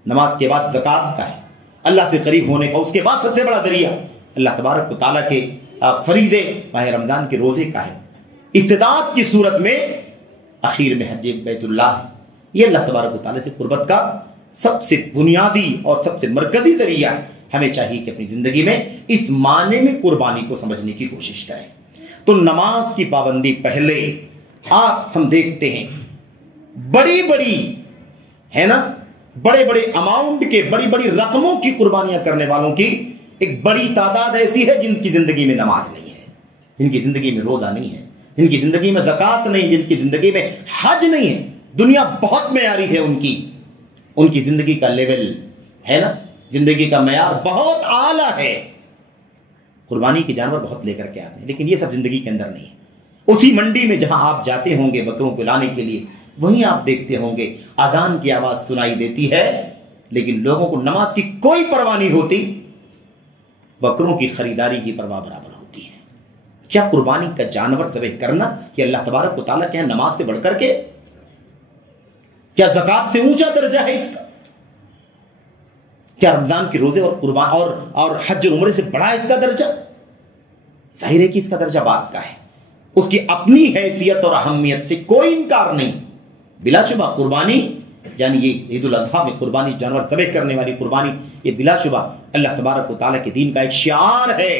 نماز کے بعد زکوٰۃ کا ہے، اللہ سے قریب ہونے کا اس کے بعد سب سے بڑا ذریعہ اللہ تبارک و تعالیٰ کے فریضے ماہ رمضان کے روزے کا ہے۔ استطاعت کی صورت میں اخیر میں حج بیت اللہ ہے، یہ اللہ تبارک و تعالیٰ سے قربت کا سب سے بنیادی اور سب سے مرکزی ذریعہ ہے۔ ہمیں چاہیے کہ اپنی زندگی میں اس معنی میں قربانی کو سمجھنے کی کوشش کریں۔ تو نماز کی پابندی پہلے ہم دیکھتے ہیں بڑی بڑی ہے نا، بڑے بڑے اماؤنٹ کے، بڑی بڑی رقموں کی قربانیاں کرنے والوں کی ایک بڑی تعداد ایسی ہے جن کی زندگی میں نماز نہیں ہے، جن کی زندگی میں روزہ نہیں ہے، جن کی زندگی میں زکوٰۃ نہیں، جن کی زندگی میں حج نہیں ہے۔ دنیا بہت معیاری ہے ان کی زندگی کا لیول ہے نا، زندگی کا معیار بہت اعلیٰ ہے، قربانی کے جانور بہت لے کر کے آتے ہیں، لیکن یہ سب زندگی کے اندر نہیں ہے۔ اسی منڈی میں جہاں آپ جاتے ہوں گے بکروں کو لانے کے لیے، وہیں آپ دیکھتے ہوں گے اذان کی آواز سنائی دیتی ہے، لیکن لوگوں کو نماز کی کوئی پرواہ نہیں ہوتی، بکروں کی خریداری کی پرواہ برابر ہوتی ہے۔ کیا قربانی کا جانور ذبح کرنا یہ اللہ تبارک و تعالیٰ کے یہاں نماز سے بڑھ کر کے، کیا زکوٰۃ سے اونچا درجہ ہے اس کا؟ کیا رمضان کے روزے اور قربان اور حج اور عمرے سے بڑا ہے اس کا درجہ؟ ظاہر ہے کہ اس کا درجہ بات کا ہے، اس کی اپنی حیثیت اور اہمیت سے کوئی انکار نہیں۔ بلا شبہ قربانی یعنی یہ عید الاضحیٰ میں قربانی، جانور ذبح کرنے والی قربانی، یہ بلا شبہ اللہ تبارک و تعالیٰ کے دین کا ایک شعار ہے،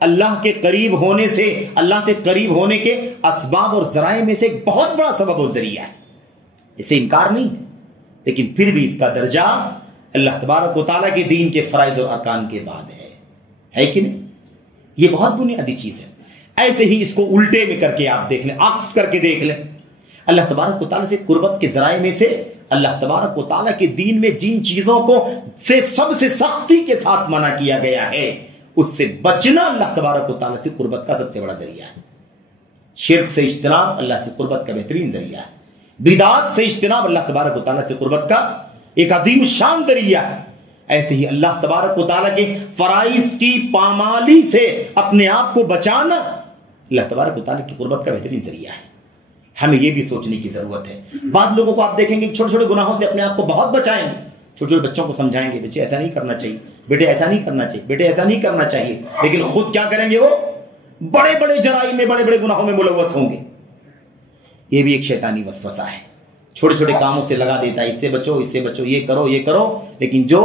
اللہ کے قریب ہونے سے، اللہ سے قریب ہونے کے اسباب اور ذرائع میں سے ایک بہت بڑا سبب اور ذریعہ ہے، اسے انکار نہیں ہے، لیکن پھر بھی اس کا درجہ اللہ تبارک و تعالیٰ کے دین کے فرائض اور ارکان کے بعد ہے کہ نہیں؟ یہ بہت بنیادی چیز ہے۔ ایسے ہی اس کو الٹے میں کر کے آپ دیکھ لیں، عکس کر کے دیکھ لیں، اللہ تبارک و تعالیٰ سے قربت کے ذرائع میں سے اللہ تبارک و تعالیٰ کے دین میں جن چیزوں کو سے سب سے سختی کے ساتھ منع کیا گیا ہے، اس سے بچنا اللہ تبارک و تعالیٰ سے قربت کا سب سے بڑا ذریعہ ہے۔ شرک سے اجتناب اللہ سے قربت کا بہترین ذریعہ ہے، بدعات سے اجتناب اللہ تبارک و تعالیٰ سے قربت کا ایک عظیم الشان ذریعہ ہے۔ ایسے ہی اللہ تبارک و تعالیٰ کے فرائض کی پامالی سے اپنے آپ کو بچانا اللہ تبارک و تعالیٰ کی قربت کا بہترین ذریعہ ہے۔ ہمیں یہ بھی سوچنے کی ضرورت ہے، بعض لوگوں کو آپ دیکھیں گے چھوٹے چھوٹے گناہوں سے اپنے آپ کو بہت بچائیں گے، چھوٹے چھوٹے بچوں کو سمجھائیں گے بچے ایسا نہیں کرنا چاہیے، بیٹے ایسا نہیں کرنا چاہیے، بیٹے ایسا نہیں کرنا چاہیے، لیکن خود کیا کریں گے؟ وہ بڑے بڑے جرائم میں، بڑے بڑے گناہوں میں ملوث ہوں گے۔ یہ بھی ایک شیطانی وسوسہ ہے، چھوٹے چھوٹے کاموں سے لگا دیتا ہے، اس سے بچو، اس سے بچو، یہ کرو یہ کرو، لیکن جو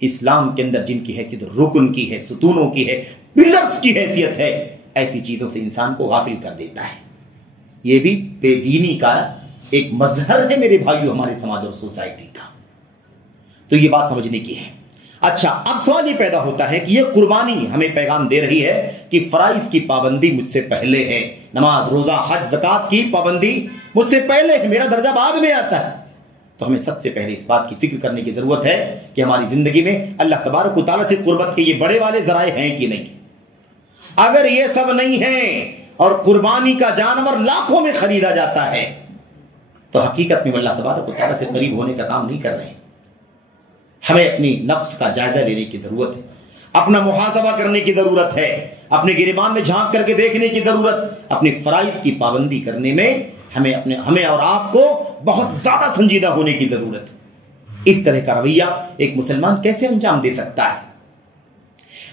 اسلام کے اندر جن کی حیثیت رکن کی ہے، ستونوں کی ہے، پلرز کی حیثیت ہے، ایسی چیزوں سے انسان کو غافل کر دیتا ہے۔ یہ بھی بے دینی کا ایک مظہر ہے میرے بھائیو، ہمارے سماج اور سوسائٹی کا، تو یہ بات سمجھنے کی ہے۔ اچھا، اب سوال یہ پیدا ہوتا ہے کہ یہ قربانی ہمیں پیغام دے رہی ہے کہ فرائض کی پابندی مجھ سے پہلے ہے، نماز، روزہ، حج، زکوٰۃ کی پابندی مجھ سے پہلے ہے، میرا درجہ بعد میں آتا ہے۔ تو ہمیں سب سے پہلے اس بات کی فکر کرنے کی ضرورت ہے کہ ہماری زندگی میں اللہ تبارک و تعالیٰ سے قربت کے یہ بڑے والے ذرائع ہیں کہ نہیں۔ اگر یہ سب نہیں ہے اور قربانی کا جانور لاکھوں میں خریدا جاتا ہے تو حقیقت میں اللہ تبارک و تعالیٰ سے قریب ہونے کا کام نہیں کر رہے ہیں۔ ہمیں اپنی نفس کا جائزہ لینے کی ضرورت ہے، اپنا محاسبہ کرنے کی ضرورت ہے، اپنے گریبان میں جھانک کر کے دیکھنے کی ضرورت، اپنی فرائض کی پابندی کرنے میں ہمیں اور آپ کو بہت زیادہ سنجیدہ ہونے کی ضرورت ہے۔ اس طرح کا رویہ ایک مسلمان کیسے انجام دے سکتا ہے؟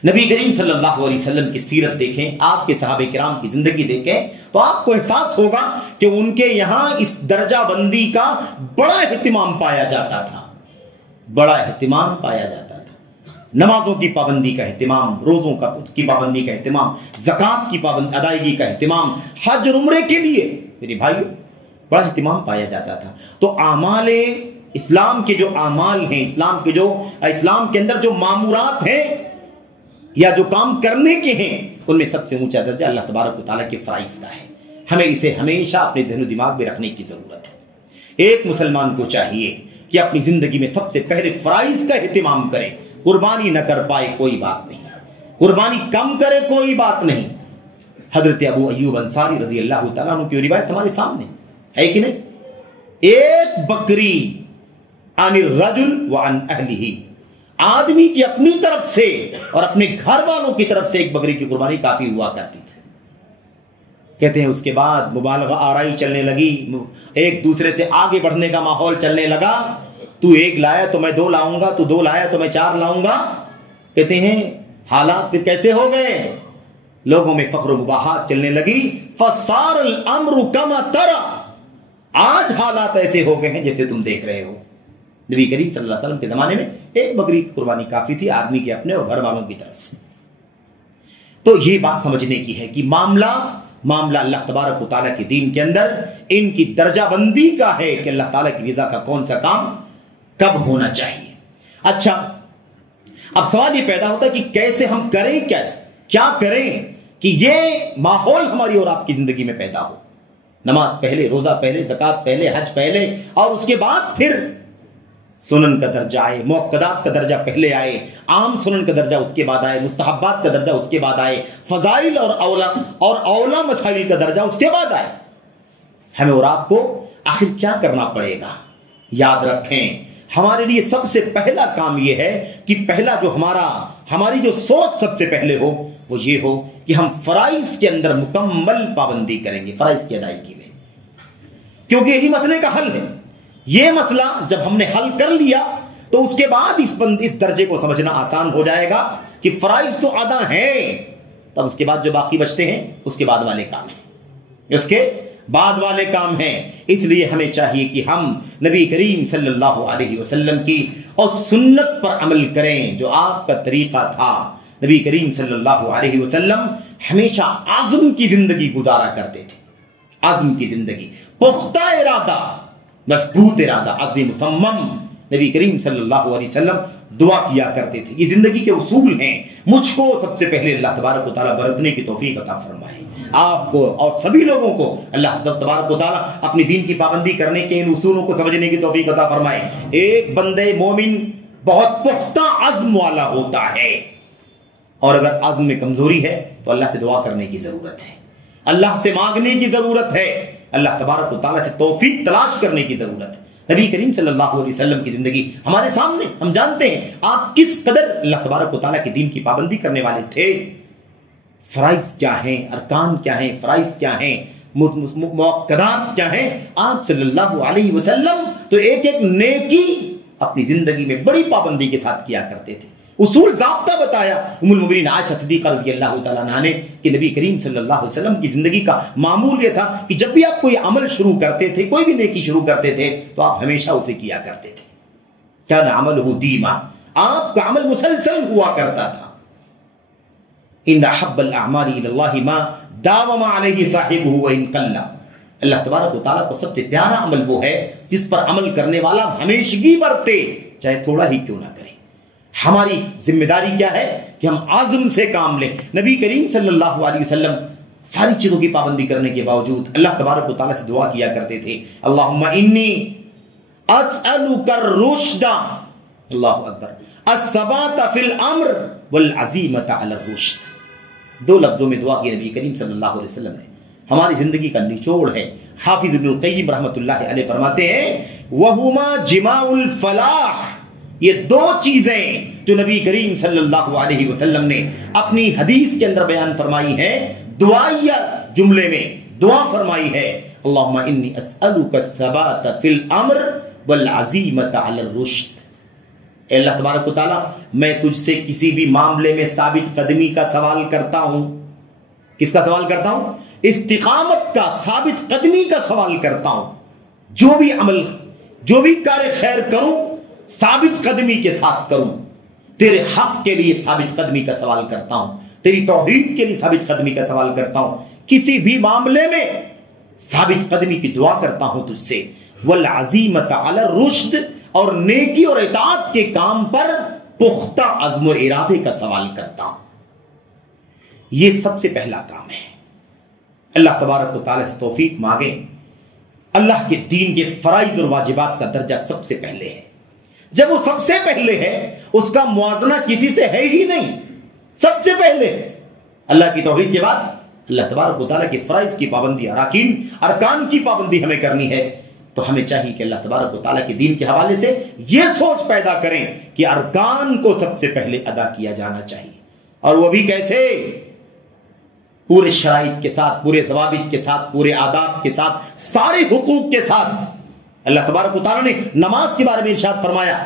نبی کریم صلی اللہ علیہ وسلم کی سیرت دیکھیں، آپ کے صحابہ کرام کی زندگی دیکھیں تو آپ کو احساس ہوگا کہ ان کے یہاں اس درجہ بندی کا بڑا اہتمام پایا جاتا تھا، بڑا اہتمام پایا جاتا تھا۔ نمازوں کی پابندی کا اہتمام، روزوں کی پابندی کا اہتمام، زکوٰۃ کی پابندی ادائیگی کا اہتمام، حج اور عمرے کے لیے میرے بھائیو بڑا اہتمام پایا جاتا تھا۔ تو اعمال اسلام کے جو اعمال ہیں، اسلام کے اندر جو مامورات ہیں یا جو کام کرنے کے ہیں، ان میں سب سے اونچا درجہ اللہ تبارک و تعالیٰ کے فرائض کا ہے۔ ہمیں اسے ہمیشہ اپنے ذہن و دماغ میں رکھنے کی ضرورت ہے۔ ایک مسلمان کو چاہیے کہ اپنی زندگی میں سب سے پہلے فرائض کا اہتمام کرے۔ قربانی نہ کر پائے کوئی بات نہیں، قربانی کم کرے کوئی بات نہیں، حضرت ابو ایوب انصاری رضی اللہ تعالیٰ عنہ کی روایت ہمارے سامنے ہے کہ نہیں؟ ایک بکری عن الرجل وعن اہلہ، آدمی کی اپنی طرف سے اور اپنے گھر والوں کی طرف سے ایک بکری کی قربانی کافی ہوا کرتی تھی۔ کہتے ہیں اس کے بعد مبالغہ آرائی چلنے لگی، ایک دوسرے سے آگے بڑھنے کا ماحول چلنے لگا، تو ایک لایا تو میں دو لاؤں گا، تو دو لایا تو میں چار لاؤں گا۔ کہتے ہیں حالات پھر کیسے ہو گئے، لوگوں میں فخر و مباحات چلنے لگی، فصار الامر کما ترى، آج حالات ایسے ہو گئے ہیں جیسے تم دیکھ رہے ہو۔ نبی کریم صلی اللہ علیہ وسلم کے زمانے میں ایک بکری کی قربانی کافی تھی آدمی کے اپنے اور گھر والوں کی طرف سے۔ تو یہ بات سمجھنے کی ہے کہ معاملہ اللہ تبارک و تعالیٰ کے دین کے اندر ان کی درجہ بندی کا ہے کہ اللہ تعالیٰ کی رضا کا کون سا کام کب ہونا چاہیے۔ اچھا، اب سوال یہ پیدا ہوتا ہے کہ کیسے ہم کریں، کیا کریں کہ یہ ماحول ہماری اور آپ کی زندگی میں پیدا ہو۔ نماز پہلے، روزہ پہلے، زکوٰۃ پہلے، حج پہلے، اور اس کے بعد پھر سنن کا درجہ آئے، مؤکدات کا درجہ پہلے آئے، عام سنن کا درجہ اس کے بعد آئے، مستحبات کا درجہ اس کے بعد آئے، فضائل اور اولا مسائل کا درجہ اس کے بعد آئے۔ ہمیں اور آپ کو آخر کیا کرنا پڑے گا؟ یاد رکھیں، ہمارے لیے سب سے پہلا کام یہ ہے کہ پہلا جو ہماری جو سوچ سب سے پہلے ہو وہ یہ ہو کہ ہم فرائض کے اندر مکمل پابندی کریں گے، فرائض کی ادائیگی میں، کیونکہ یہی مسئلے کا حل ہے۔ یہ مسئلہ جب ہم نے حل کر لیا تو اس کے بعد اس درجے کو سمجھنا آسان ہو جائے گا کہ فرائض تو ادا ہیں، تب اس کے بعد جو باقی بچتے ہیں اس کے بعد والے کام ہیں، اس کے بعد والے کام ہیں۔ اس لیے ہمیں چاہیے کہ ہم نبی کریم صلی اللہ علیہ وسلم کی اور سنت پر عمل کریں جو آپ کا طریقہ تھا۔ نبی کریم صلی اللہ علیہ وسلم ہمیشہ عزم کی زندگی گزارا کرتے تھے، عزم کی زندگی، پختہ ارادہ، مضبوط ارادہ، عزم مصمم۔ نبی کریم صلی اللہ علیہ وسلم دعا کیا کرتے تھے۔ یہ زندگی کے اصول ہیں، مجھ کو سب سے پہلے اللہ تبارک و تعالیٰ برتنے کی توفیق عطا فرمائے، آپ کو اور سبھی لوگوں کو اللہ تبارک و تعالیٰ اپنی دین کی پابندی کرنے کے ان اصولوں کو سمجھنے کی توفیق عطا فرمائے۔ ایک بندے مومن بہت پختہ عزم والا ہوتا ہے، اور اگر عزم میں کمزوری ہے تو اللہ سے دعا کرنے کی ضرورت ہے، اللہ سے مانگنے کی ضرورت ہے، اللہ تبارک و تعالیٰ سے توفیق تلاش کرنے کی ضرورت ہے۔ نبی کریم صلی اللہ علیہ وسلم کی زندگی ہمارے سامنے، ہم جانتے ہیں آپ کس قدر اللہ تبارک و تعالیٰ کے دین کی پابندی کرنے والے تھے۔ فرائض کیا ہیں، ارکان کیا ہیں، فرائض کیا ہیں، مؤکدات کیا ہیں، آپ صلی اللہ علیہ وسلم تو ایک ایک نیکی اپنی زندگی میں بڑی پابندی کے ساتھ کیا کرتے تھے۔ اصول ضابطہ بتایا ام المؤمنین عائشہ صدیقہ رضی اللہ تعالیٰ عنہا نے کہ نبی کریم صلی اللہ علیہ وسلم کی زندگی کا معمول یہ تھا کہ جب بھی آپ کوئی عمل شروع کرتے تھے، کوئی بھی نیکی شروع کرتے تھے، تو آپ ہمیشہ اسے کیا کرتے تھے۔ کان عملہ دیما، آپ کا عمل مسلسل ہوا کرتا تھا۔ ان احب الاعمال الی اللہ ما داوم علیہ صاحبہ وان قل، اللہ تبارک و تعالیٰ کو سب سے پیارا عمل وہ ہے جس پر عمل کرنے والا ہمیشگی برتے، چاہے تھوڑا ہی کیوں نہ کرے۔ ہماری ذمہ داری کیا ہے کہ ہم عزم سے کام لیں۔ نبی کریم صلی اللہ علیہ وسلم ساری چیزوں کی پابندی کرنے کے باوجود اللہ تبارک و تعالیٰ سے دعا کیا کرتے تھے، اللہم انی اسألک الرشد، اللہ اکبر، الثبات فی الامر والعزیمۃ علی الرشد۔ دو لفظوں میں دعا کی نبی کریم صلی اللہ علیہ وسلم نے، ہماری زندگی کا نچوڑ ہے۔ حافظ ابن القیم رحمۃ اللہ علیہ فرماتے ہیں وَهُمَا جِمَاعُ الْفَلَاحِ، یہ دو چیزیں جو نبی کریم صلی اللہ علیہ وسلم نے اپنی حدیث کے اندر بیان فرمائی ہے، دعائیہ جملے میں دعا فرمائی ہے، اللہم انی اسألک الثبات فی الامر والعزیمۃ علی الرشد۔ اے اللہ تبارک و تعالیٰ، میں تجھ سے کسی بھی معاملے میں ثابت قدمی کا سوال کرتا ہوں۔ کس کا سوال کرتا ہوں؟ استقامت کا، ثابت قدمی کا سوال کرتا ہوں۔ جو بھی عمل، جو بھی کار خیر کروں، ثابت قدمی کے ساتھ کروں۔ تیرے حق کے لیے ثابت قدمی کا سوال کرتا ہوں، تیری توحید کے لیے ثابت قدمی کا سوال کرتا ہوں، کسی بھی معاملے میں ثابت قدمی کی دعا کرتا ہوں تجھ سے، والعزیمۃ علی الرشد، اور نیکی اور اطاعت کے کام پر پختہ عزم و ارادے کا سوال کرتا ہوں۔ یہ سب سے پہلا کام ہے۔ اللہ تبارک و تعالیٰ سے توفیق مانگیں۔ اللہ کے دین کے فرائض اور واجبات کا درجہ سب سے پہلے ہے۔ جب وہ سب سے پہلے ہے، اس کا موازنہ کسی سے ہے ہی نہیں، سب سے پہلے اللہ کی توحید کے بعد اللہ تبارک و تعالیٰ کے فرائض کی پابندی، ارکان کی پابندی ہمیں کرنی ہے، تو ہمیں چاہیے کہ اللہ تبارک و تعالیٰ کے دین کے حوالے سے یہ سوچ پیدا کریں کہ ارکان کو سب سے پہلے ادا کیا جانا چاہیے، اور وہ بھی کیسے؟ پورے شرائط کے ساتھ، پورے ضوابط کے ساتھ، پورے آداب کے ساتھ، سارے حقوق کے ساتھ۔ اللہ تبارک و تعالیٰ نے نماز کے بارے میں ارشاد فرمایا،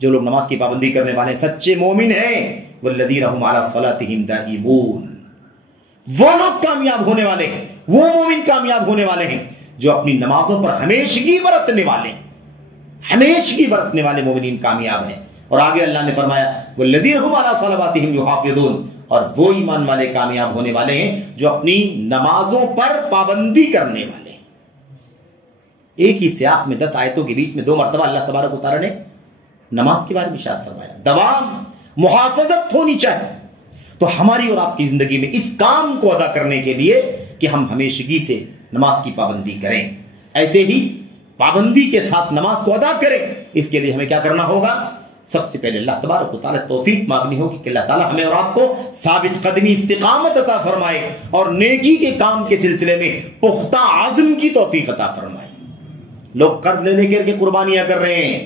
جو لوگ نماز کی پابندی کرنے والے سچے مومن ہیں، والذین هم علی صلاتہم دائمون، وہ لوگ کامیاب ہونے والے ہیں، وہ مومن کامیاب ہونے والے ہیں جو اپنی نمازوں پر ہمیشگی برتنے والے، ہمیشگی برتنے والے مومنین کامیاب ہیں۔ اور آگے اللہ نے فرمایا والذین هم علی صلواتہم یحافظون، اور وہ ایمان والے کامیاب ہونے والے ہیں جو اپنی نمازوں پر پابندی کرنے والے ہیں۔ ایک ہی سیاق میں 10 آیتوں کے بیچ میں 2 مرتبہ اللہ تبارک و تعالیٰ نے نماز کے بارے میں ارشاد فرمایا، دوام، محافظت ہونی چاہیے۔ تو ہماری اور آپ کی زندگی میں اس کام کو ادا کرنے کے لیے کہ ہم ہمیشگی سے نماز کی پابندی کریں، ایسے ہی پابندی کے ساتھ نماز کو ادا کریں، اس کے لیے ہمیں کیا کرنا ہوگا؟ سب سے پہلے اللہ تبارک و تعالیٰ سے توفیق مانگنی ہوگی کہ اللہ تعالیٰ ہمیں اور آپ کو ثابت قدمی، استقامت عطا فرمائے، اور نیکی کے کام کے سلسلے میں پختہ عزم کی توفیق عطا فرمائے۔ لوگ قرض لے کر کے قربانیاں کر رہے ہیں،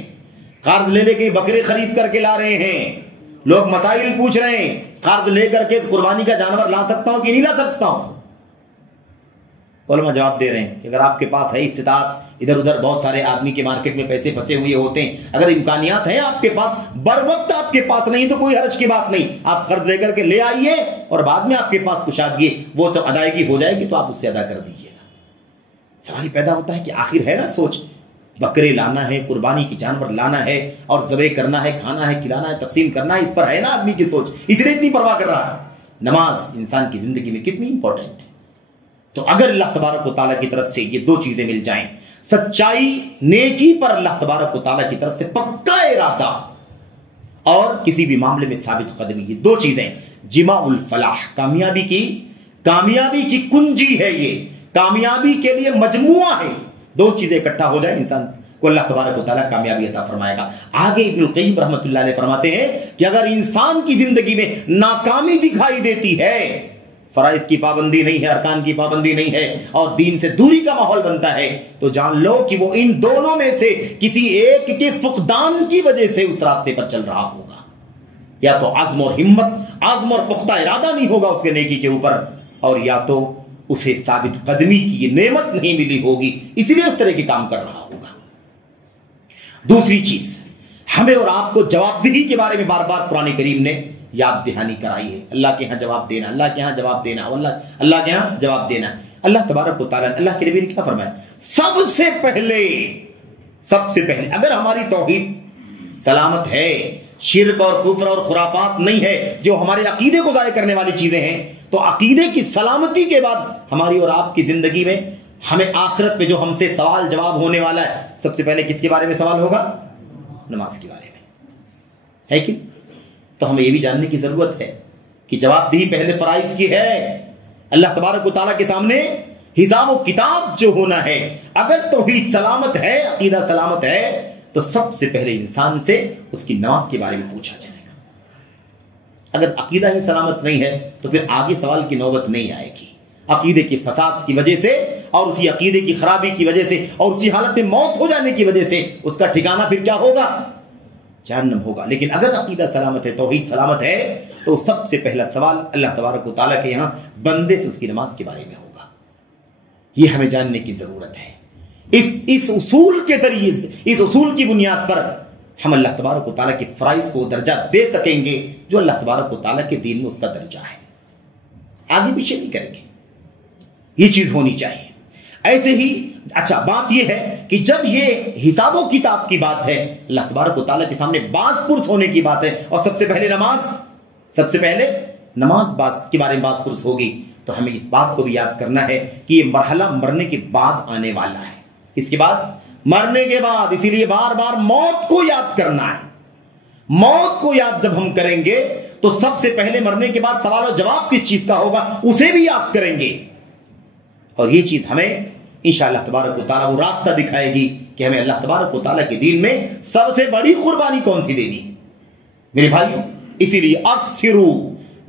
قرض لے کے بکرے خرید کر کے لا رہے ہیں، لوگ مسائل پوچھ رہے ہیں، قرض لے کر کے قربانی کا جانور لا سکتا ہوں کہ نہیں لا سکتا ہوں؟ علماء جواب دے رہے ہیں کہ اگر آپ کے پاس ہے استطاعت، ادھر ادھر بہت سارے آدمی کے مارکیٹ میں پیسے پھنسے ہوئے ہوتے ہیں، اگر امکانیات ہیں آپ کے پاس، بر وقت آپ کے پاس نہیں تو کوئی حرج کی بات نہیں، آپ قرض لے کر کے لے آئیے، اور بعد میں آپ کے پاس کشادگی وہ تو ادائیگی ہو جائے گی تو آپ اس سے ادا کر دیجیے گا۔ سوال پیدا ہوتا ہے کہ آخر ہے نا سوچ، بکرے لانا ہے، قربانی کی جانور لانا ہے، اور ذبح کرنا ہے، کھانا ہے، کھلانا ہے، تقسیم کرنا ہے، اس پر ہے نا آدمی کی سوچ، اس لیے اتنی پرواہ کر رہا ہے۔ نماز انسان کی زندگی میں کتنی امپورٹنٹ ہے۔ تو اگر اللہ تبارک و تعالیٰ کی طرف سے یہ 2 چیزیں مل جائیں، سچائی، نیکی پر اللہ تبارک و تعالیٰ کی طرف سے پکا ارادہ، اور کسی بھی معاملے میں ثابت قدمی، یہ 2 چیزیں جماع الفلاح، کامیابی کی کنجی ہے، یہ کامیابی کے لیے مجموعہ ہے۔ 2 چیزیں اکٹھا ہو جائیں، انسان کو اللہ تبارک و تعالیٰ کامیابی عطا فرمائے گا۔ آگے ابن القیم رحمۃ اللہ علیہ فرماتے ہیں کہ اگر انسان کی زندگی میں ناکامی دکھائی دیتی ہے، فرائض کی پابندی نہیں ہے، ارکان کی پابندی نہیں ہے، اور دین سے دوری کا ماحول بنتا ہے، تو جان لو کہ وہ ان دونوں میں سے کسی ایک کے فقدان کی وجہ سے اس راستے پر چل رہا ہوگا۔ یا تو عزم اور ہمت، عزم اور پختہ ارادہ نہیں ہوگا اس کے نیکی کے اوپر، اور یا تو اسے ثابت قدمی کی یہ نعمت نہیں ملی ہوگی، اس لیے اس طرح کے کام کر رہا ہوگا۔ دوسری چیز، ہمیں اور آپ کو جواب دہی کے بارے میں بار بار قرآن کریم نے یاد دہانی کرائی ہے۔ اللہ کے ہاں جواب دینا، اللہ کے ہاں جواب دینا، اللہ کے ہاں جواب دینا۔ اللہ تبارک و تعالیٰ نے، اللہ کے نبی نے کیا فرمایا؟ سب سے پہلے اگر ہماری توحید سلامت ہے، شرک اور کفر اور خرافات نہیں ہے، جو ہمارے عقیدے کو ضائع کرنے والی چیزیں ہیں، تو عقیدے کی سلامتی کے بعد ہماری اور آپ کی زندگی میں ہمیں آخرت پہ جو ہم سے سوال جواب ہونے والا ہے، سب سے پہلے کس کے بارے میں سوال ہوگا؟ نماز کے بارے میں، ہے کہ؟ تو ہمیں یہ بھی جاننے کی ضرورت ہے کہ جواب دہی پہلے فرائض کی ہے۔ اللہ تبارک و تعالیٰ کے سامنے حساب و کتاب جو ہونا ہے، اگر توحید سلامت ہے، عقیدہ سلامت ہے، تو سب سے پہلے انسان سے اس کی نماز کے بارے میں پوچھا جائے گا۔ اگر عقیدہ ہی سلامت نہیں ہے تو پھر آگے سوال کی نوبت نہیں آئے گی۔ عقیدے کے فساد کی وجہ سے، اور اسی عقیدے کی خرابی کی وجہ سے، اور اسی حالت میں موت ہو جانے کی وجہ سے اس کا ٹھکانہ پھر کیا ہوگا؟ جہنم ہوگا۔ لیکن اگر عقیدہ سلامت ہے، توحید سلامت ہے، تو سب سے پہلا سوال اللہ تبارک و تعالیٰ کے یہاں بندے سے اس کی نماز کے بارے میں ہوگا۔ یہ ہمیں جاننے کی ضرورت ہے۔ اس اصول کے ذریعے، اس اصول کی بنیاد پر ہم اللہ تبارک و تعالیٰ کے فرائض کو درجہ دے سکیں گے جو اللہ تبارک و تعالیٰ کے دین میں اس کا درجہ ہے۔ آگے پیچھے نہیں کریں گے، یہ چیز ہونی چاہیے۔ ایسے ہی اچھا بات یہ ہے کہ جب یہ حساب و کتاب کی بات ہے، اللہ تبارک و تعالیٰ کے سامنے باز پرس ہونے کی بات ہے، اور سب سے پہلے نماز باز کے بارے میں باز پرس ہوگی، تو ہمیں اس بات کو بھی یاد کرنا ہے کہ یہ مرحلہ مرنے کے بعد آنے والا ہے۔ اس کے بعد مرنے کے بعد، اسی لیے بار بار موت کو یاد کرنا ہے۔ موت کو یاد جب ہم کریں گے تو سب سے پہلے مرنے کے بعد سوال و جواب کس چیز کا ہوگا اسے بھی یاد کریں گے، اور یہ چیز ہمیں انشاءاللہ تبارک و تعالیٰ وہ راستہ دکھائے گی کہ ہمیں اللہ تبارک و تعالیٰ کے دین میں سب سے بڑی قربانی کون سی دینی۔ میرے بھائیوں، اسی لیے اکثروا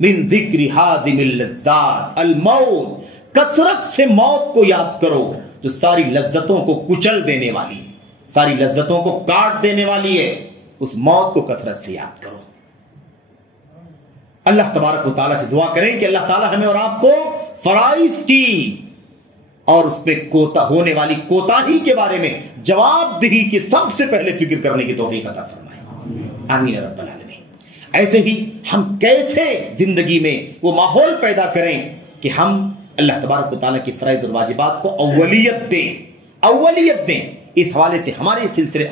من ذکر حادم اللذات الموت، کثرت سے موت کو یاد کرو جو ساری لذتوں کو کچل دینے والی ہے، ساری لذتوں کو کاٹ دینے والی ہے، اس موت کو کثرت سے یاد کرو۔ اللہ تبارک و تعالیٰ سے دعا کریں کہ اللہ تعالیٰ ہمیں اور آپ کو فرائض کی اور اس پہ ہونے والی کوتاہی کے بارے میں جواب دہی کی سب سے پہلے فکر کرنے کی توفیق عطا فرمائے، آمین رب العالمین۔ ایسے ہی ہم کیسے زندگی میں وہ ماحول پیدا کریں کہ ہم اللہ تبارک و تعالیٰ کی فرائض اور واجبات کو اولیت دیں۔ اس حوالے سے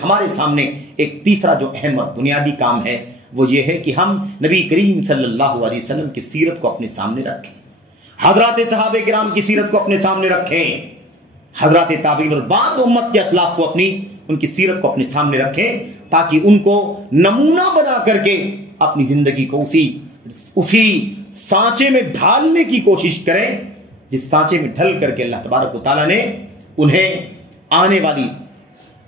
ہمارے سامنے ایک تیسرا جو اہم اور بنیادی کام ہے وہ یہ ہے کہ ہم نبی کریم صلی اللہ علیہ وسلم کی سیرت کو اپنے سامنے رکھیں، حضرات صحابہ کرام کی سیرت کو اپنے سامنے رکھیں، حضرات تابعین اور بعد امت کے اسلاف کو ان کی سیرت کو اپنے سامنے رکھیں، تاکہ ان کو نمونہ بنا کر کے اپنی زندگی کو اسی سانچے میں ڈھالنے کی کوشش کریں جس سانچے میں ڈھل کر کے اللہ تبارک و تعالیٰ نے انہیں آنے والی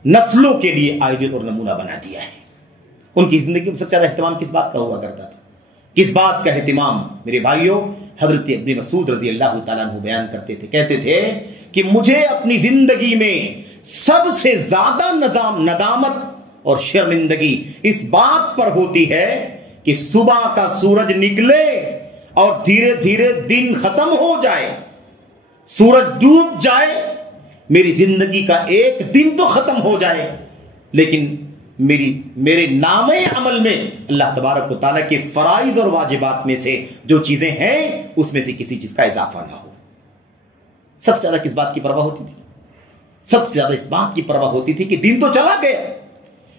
نسلوں کے لیے آئیڈیل اور نمونہ بنا دیا ہے۔ ان کی زندگی میں سب سے زیادہ اہتمام کس بات کا ہوا کرتا تھا؟ کس بات کا اہتمام؟ میرے بھائیوں، حضرت ابن مسعود رضی اللہ تعالیٰ عنہ بیان کرتے تھے، کہتے تھے کہ مجھے اپنی زندگی میں سب سے زیادہ ندامت اور شرمندگی اس بات پر ہوتی ہے کہ صبح کا سورج نکلے اور دھیرے دھیرے دن ختم ہو جائے، سورج ڈوب جائے، میری زندگی کا ایک دن تو ختم ہو جائے، لیکن میرے نام عمل میں اللہ تبارک و تعالیٰ کے فرائض اور واجبات میں سے جو چیزیں ہیں اس میں سے کسی چیز کا اضافہ نہ ہو۔ سب سے زیادہ کس بات کی پرواہ ہوتی تھی؟ سب سے زیادہ اس بات کی پرواہ ہوتی تھی کہ دن تو چلا گیا،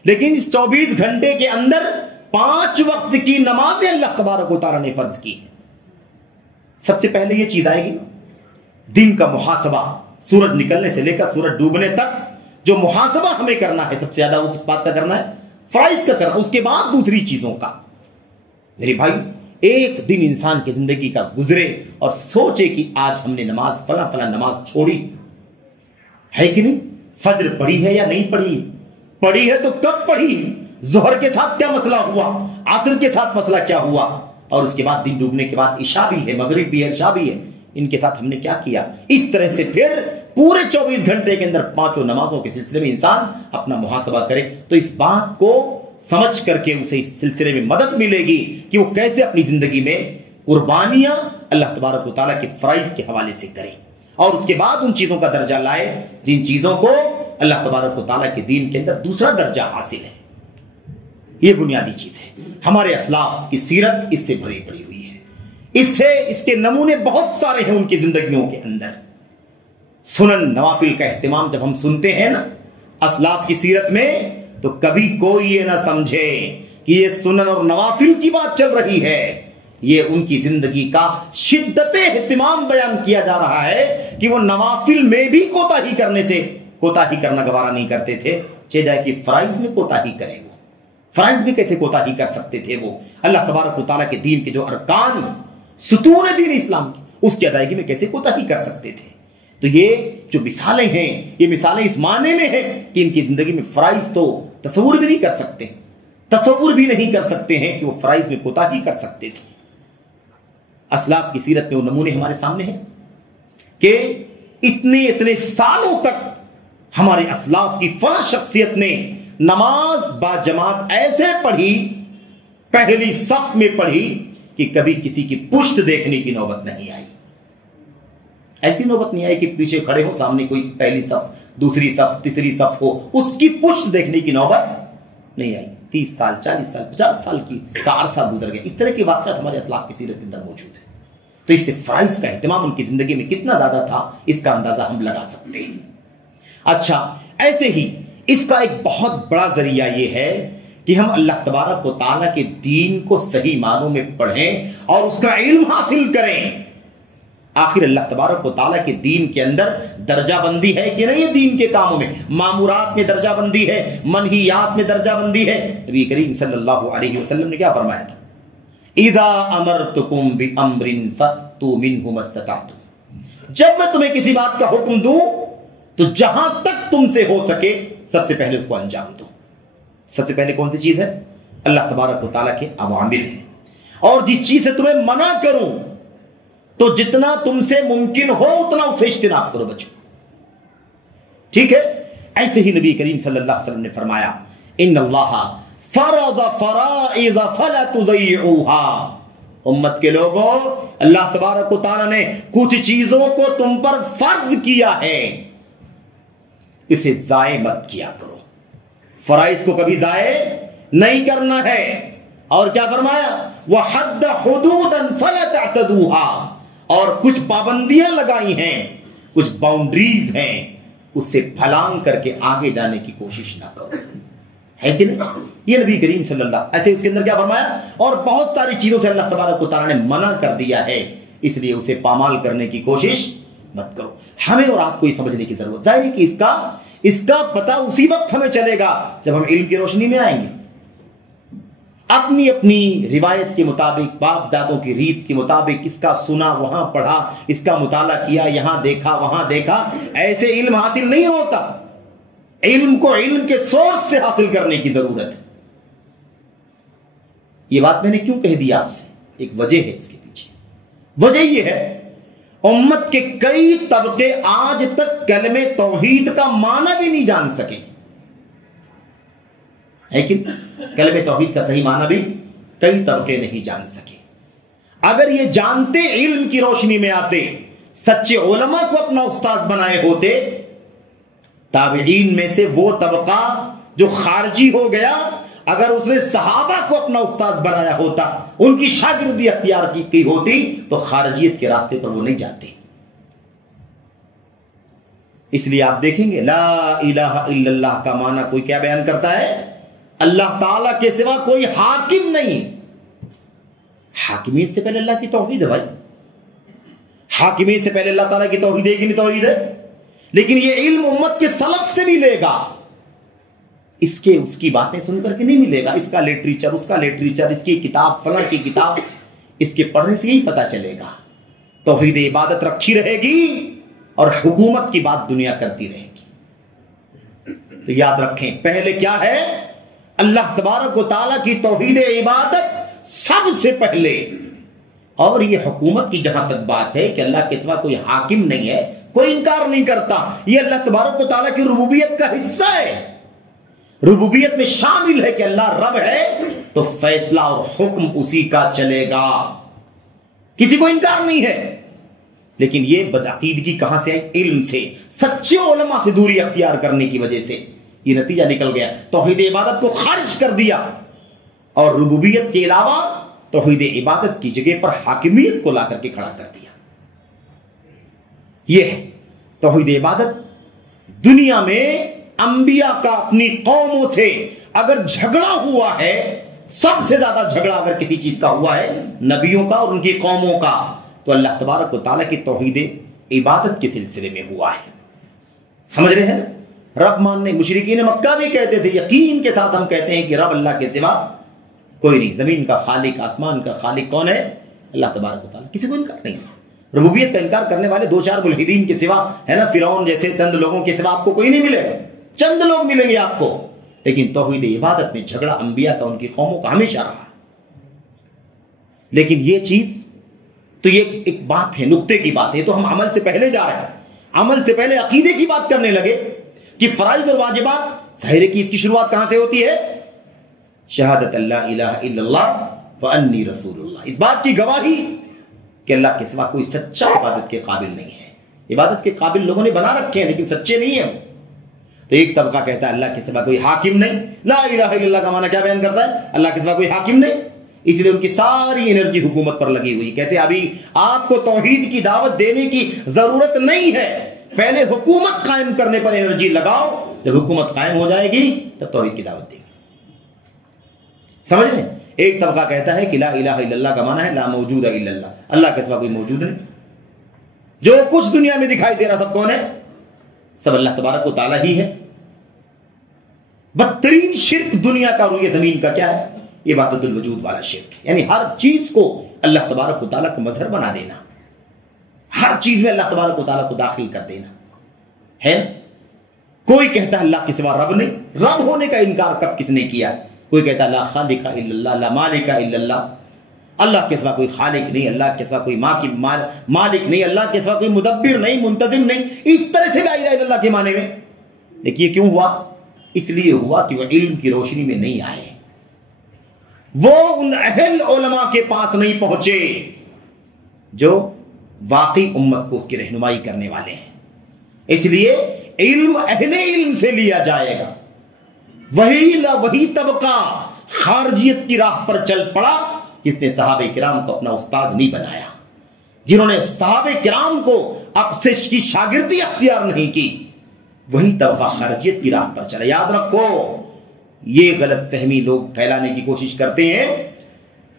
لیکن اس 24 گھنٹے کے اندر 5 وقت کی نمازیں اللہ تبارک و تعالیٰ نے فرض کی ہیں۔ سب سے پہلے یہ چیز آئے گی، دن کا محاسبہ، سورج نکلنے سے لے کر سورج ڈوبنے تک جو محاسبہ ہمیں کرنا ہے سب سے زیادہ وہ کس بات کا کرنا ہے؟ فرائض کا کرنا، اس کے بعد دوسری چیزوں کا۔ میرے بھائی، ایک دن انسان کی زندگی کا گزرے اور سوچے کہ آج ہم نے نماز فلاں نماز چھوڑی ہے کہ نہیں، فجر پڑھی ہے یا نہیں پڑھی، پڑھی ہے تو کب پڑھی، ظہر کے ساتھ کیا مسئلہ ہوا، عصر کے ساتھ مسئلہ کیا ہوا، اور اس کے بعد دن ڈوبنے کے بعد عشاء بھی ہے، مغرب بھی ہے، عشاء بھی ہے، ان کے ساتھ ہم نے کیا کیا۔ اس طرح سے پھر پورے 24 گھنٹے کے اندر 5 نمازوں کے سلسلے میں انسان اپنا محاسبہ کرے تو اس بات کو سمجھ کر کے اسے اس سلسلے میں مدد ملے گی کہ وہ کیسے اپنی زندگی میں قربانیاں اللہ تبارک و تعالیٰ کے فرائض کے حوالے سے کرے، اور اس کے بعد ان چیزوں کا درجہ لائے جن چیزوں کو اللہ تبارک و تعالیٰ کے دین کے اندر دوسرا درجہ حاصل ہے۔ یہ بنیادی چیز ہے۔ ہمارے اسلاف کی سیرت اس سے بھری پڑی ہوئی ہے، اس کے نمونے بہت سارے ہیں ان کی زندگیوں کے اندر۔ سنن نوافل کا اہتمام جب ہم سنتے ہیں نا اسلاف کی سیرت میں، تو کبھی کوئی یہ نہ سمجھے کہ یہ سنن اور نوافل کی بات چل رہی ہے، یہ ان کی زندگی کا شدت اہتمام بیان کیا جا رہا ہے کہ وہ نوافل میں بھی کوتاہی کرنا گوارا نہیں کرتے تھے، چاہے جائے کہ فرائض میں کوتاہی کریں۔ وہ فرائض میں کیسے کوتاہی کر سکتے تھے؟ وہ اللہ تبارک و تعالیٰ کے دین کے جو ارکان، ستون دین اسلام کی، اس کی ادائیگی میں کیسے کوتاہی کر سکتے تھے؟ تو یہ جو مثالیں ہیں، یہ مثالیں اس معنی میں ہیں کہ ان کی زندگی میں فرائض تو تصور بھی نہیں کر سکتے ہیں کہ وہ فرائض میں کوتاہی کر سکتے تھے۔ اسلاف کی سیرت میں وہ نمونے ہمارے سامنے ہیں کہ اتنے سالوں تک ہمارے اسلاف کی فلاں شخصیت نے نماز با جماعت ایسے پڑھی، پہلی صف میں پڑھی کہ کبھی کسی کی پشت دیکھنے کی نوبت نہیں آئی۔ ایسی نوبت نہیں آئی کہ پیچھے کھڑے ہو، سامنے کوئی پہلی صف، دوسری صف، تیسری صف ہو، اس کی پشت دیکھنے کی نوبت نہیں آئی۔ 30 سال، 40 سال، 50 سال کا عرصہ گزر گیا۔ اس طرح کے واقعات ہمارے اسلاف کی سیرت کے اندر موجود ہیں۔ تو اس سے فرائض کا اہتمام ان کی زندگی میں کتنا زیادہ تھا، اس کا اندازہ ہم لگا سکتے ہیں۔ اچھا، ایسے ہی اس کا ایک بہت بڑا ذریعہ یہ ہے کہ ہم اللہ تبارک و تعالیٰ کے دین کو صحیح معنوں میں پڑھیں اور اس کا علم حاصل کریں۔ آخر اللہ تبارک و تعالیٰ کے دین کے اندر درجہ بندی ہے کہ نہیں؟ دین کے کاموں میں مامورات میں درجہ بندی ہے، منہیات میں درجہ بندی ہے۔ نبی کریم صلی اللہ علیہ وسلم نے کیا فرمایا تھا؟ اذا امرتکم بامر فاتوا منہ ما استطعتم، جب میں تمہیں کسی بات کا حکم دوں تو جہاں تک تم سے ہو سکے سب سے پہلے اس کو انجام دو۔ سب سے پہلے کون سی چیز ہے؟ اللہ تبارک و تعالیٰ کے اوامر ہیں۔ اور جس چیز سے تمہیں منع کروں تو جتنا تم سے ممکن ہو اتنا اسے اجتناب کرو بچو. ٹھیک ہے. ایسے ہی نبی کریم صلی اللہ علیہ وسلم نے فرمایا ان اللہ فرض فرائض فلا تضيعوها. امت کے لوگوں، اللہ تبارک و تعالیٰ نے کچھ چیزوں کو تم پر فرض کیا ہے، اسے ضائع مت کیا کرو. فرائض کو کبھی ضائع نہیں کرنا ہے. اور کیا فرمایا؟ وحد حدودا فلا تعتدوها. اور کچھ پابندیاں لگائی ہیں، کچھ باؤنڈریز ہیں، اس سے پھلانگ کر کے آگے جانے کی کوشش نہ کرو. ہے کہ نہیں؟ یہ نبی کریم صلی اللہ ایسے اس کے اندر کیا فرمایا؟ اور بہت ساری چیزوں سے اللہ تبارک و تعالیٰ نے منع کر دیا ہے، اس لیے اسے پامال کرنے کی کوشش مت کرو. ہمیں اور آپ کو یہ سمجھنے کی ضرورت ظاہر ہے کہ اس کا پتہ اسی وقت ہمیں چلے گا جب ہم علم کی روشنی میں آئیں گے. اپنی اپنی روایت کے مطابق، باپ دادوں کی ریت کے مطابق اس کا سنا، وہاں پڑھا، اس کا مطالعہ کیا، یہاں دیکھا وہاں دیکھا، ایسے علم حاصل نہیں ہوتا. علم کو علم کے سورس سے حاصل کرنے کی ضرورت ہے. یہ بات میں نے کیوں کہہ دی آپ سے؟ ایک وجہ ہے اس کے پیچھے. وجہ یہ ہے امت کے کئی طبقے آج تک کلمہ توحید کا معنی بھی نہیں جان سکے. ہے کہ کلمہ توحید کا صحیح معنی بھی کئی طبقے نہیں جان سکے. اگر یہ جانتے، علم کی روشنی میں آتے، سچے علماء کو اپنا استاد بنائے ہوتے، تابعین میں سے وہ طبقہ جو خارجی ہو گیا، اگر اس نے صحابہ کو اپنا استاد بنایا ہوتا، ان کی شاگردی اختیار کی ہوتی، تو خارجیت کے راستے پر وہ نہیں جاتے. اس لیے آپ دیکھیں گے لا الہ الا اللہ کا معنی کوئی کیا بیان کرتا ہے؟ اللہ تعالیٰ کے سوا کوئی حاکم نہیں. حاکمیت سے پہلے اللہ کی توحید ہے بھائی. حاکمیت سے پہلے اللہ تعالیٰ کی توحید ہے کہ نہیں توحید ہے؟ لیکن یہ علم امت کے سلف سے ملے گا، اس کی باتیں سن کر کے نہیں ملے گا. اس کا لٹریچر، اس کا لٹریچر، اس کی کتاب، فلاں کی کتاب، اس کے پڑھنے سے یہی پتہ چلے گا. توحید عبادت رکھی رہے گی اور حکومت کی بات دنیا کرتی رہے گی. تو یاد رکھیں، پہلے کیا ہے؟ اللہ تبارک و تعالیٰ کی توحید عبادت سب سے پہلے. اور یہ حکومت کی جہاں تک بات ہے کہ اللہ کے سوا کوئی حاکم نہیں ہے، کوئی انکار نہیں کرتا. یہ اللہ تبارک و تعالیٰ کی ربوبیت کا حصہ ہے. ربوبیت میں شامل ہے کہ اللہ رب ہے تو فیصلہ اور حکم اسی کا چلے گا، کسی کو انکار نہیں ہے. لیکن یہ بدعقیدگی کہاں سے ہے؟ علم سے، سچے علماء سے دوری اختیار کرنے کی وجہ سے یہ نتیجہ نکل گیا. توحید عبادت کو خارج کر دیا اور ربوبیت کے علاوہ توحید عبادت کی جگہ پر حاکمیت کو لا کر کے کھڑا کر دیا. یہ ہے توحید عبادت. دنیا میں انبیاء کا اپنی قوموں سے اگر جھگڑا ہوا ہے، سب سے زیادہ جھگڑا اگر کسی چیز کا ہوا ہے نبیوں کا اور ان کی قوموں کا، تو اللہ تبارک و تعالیٰ کی توحید عبادت کے سلسلے میں ہوا ہے. سمجھ رہے ہیں نا؟ رب ماننے، مشرکین مکہ بھی کہتے تھے، یقین کے ساتھ ہم کہتے ہیں کہ رب اللہ کے سوا کوئی نہیں. زمین کا خالق، آسمان کا خالق کون ہے؟ اللہ تبارک و تعالیٰ. کسی کو انکار نہیں تھا. ربوبیت کا انکار کرنے والے دو چار ملحدین کے سوا، ہے نا، فرعون جیسے چند لوگوں کے سوا آپ کو کوئی نہیں ملے گا. چند لوگ ملیں گے آپ کو. لیکن توحید عبادت میں جھگڑا انبیاء کا، ان کی قوموں کا ہمیشہ رہا. لیکن یہ چیز تو یہ ایک بات ہے، نقطے کی بات ہے. تو ہم عمل سے پہلے جا رہے ہیں. عمل سے پہلے عقیدے کی بات کرنے لگے کہ فرائض اور واجبات. ظاہر ہے کہ اس کی شروعات کہاں سے ہوتی ہے؟ شہادت اللہ الہ الا اللہ وانی رسول اللہ. اس بات کی گواہی کہ اللہ کے سوا کوئی سچا عبادت کے قابل نہیں ہے. عبادت کے قابل لوگوں نے بنا رکھے ہیں لیکن سچے نہیں ہیں. تو ایک طبقہ کہتا ہے اللہ کے سوا کوئی حاکم نہیں. لا الہ الا اللہ کا معنی کیا بیان کرتا ہے؟ اللہ کے سوا کوئی حاکم نہیں. اس لیے ان کی ساری انرجی حکومت پر لگی ہوئی. کہتے ہیں ابھی آپ کو توحید کی دعوت دینے کی ضرورت نہیں ہے، پہلے حکومت قائم کرنے پر انرجی لگاؤ. جب حکومت قائم ہو جائے گی تب توحید کی دعوت دیں گے. سمجھ رہے ہیں؟ ایک طبقہ کہتا ہے کہ لا الہ الا اللہ کا معنی ہے لا موجود الا اللہ، اللہ کے سوا کوئی موجود نہیں. جو کچھ دنیا میں دکھائی دے رہا سب کون ہے؟ سب اللہ تبارک و تعالیٰ ہی ہے. بدترین شرک دنیا کا روئے زمین کا کیا ہے؟ عبادت الوجود والا شرک. یعنی ہر چیز کو اللہ تبارک و تعالیٰ کا مظہر بنا دینا، ہر چیز میں اللہ تبارک و تعالیٰ کو داخل کر دینا ہے. کوئی کہتا ہے اللہ کے سوا رب نہیں. رب ہونے کا انکار کب کس نے کیا؟ کوئی کہتا ہے لا خالق الا اللہ، لا مالک الا اللہ. اللہ کے سوا کوئی خالق نہیں، اللہ کے سوا کوئی مالک نہیں، اللہ کے سوا کوئی مدبر نہیں، منتظم نہیں، اس طرح سے لا الہ الا اللہ کے معنی میں۔ دیکھیے کیوں ہوا؟ اس لیے ہوا کہ وہ علم کی روشنی میں نہیں آئے، وہ ان اہل علماء کے پاس نہیں پہنچے جو واقعی امت کو اس کی رہنمائی کرنے والے ہیں۔ اس لیے علم اہل علم سے لیا جائے گا۔ وہی طبقہ خارجیت کی راہ پر چل پڑا جس نے صحابہ کرام کو اپنا استاذ نہیں بنایا، جنہوں نے صحابہ کرام کو اب سے کی شاگردی اختیار نہیں کی، وہی طبقہ خارجیت کی راہ پر چلا۔ یاد رکھو، یہ غلط فہمی لوگ پھیلانے کی کوشش کرتے ہیں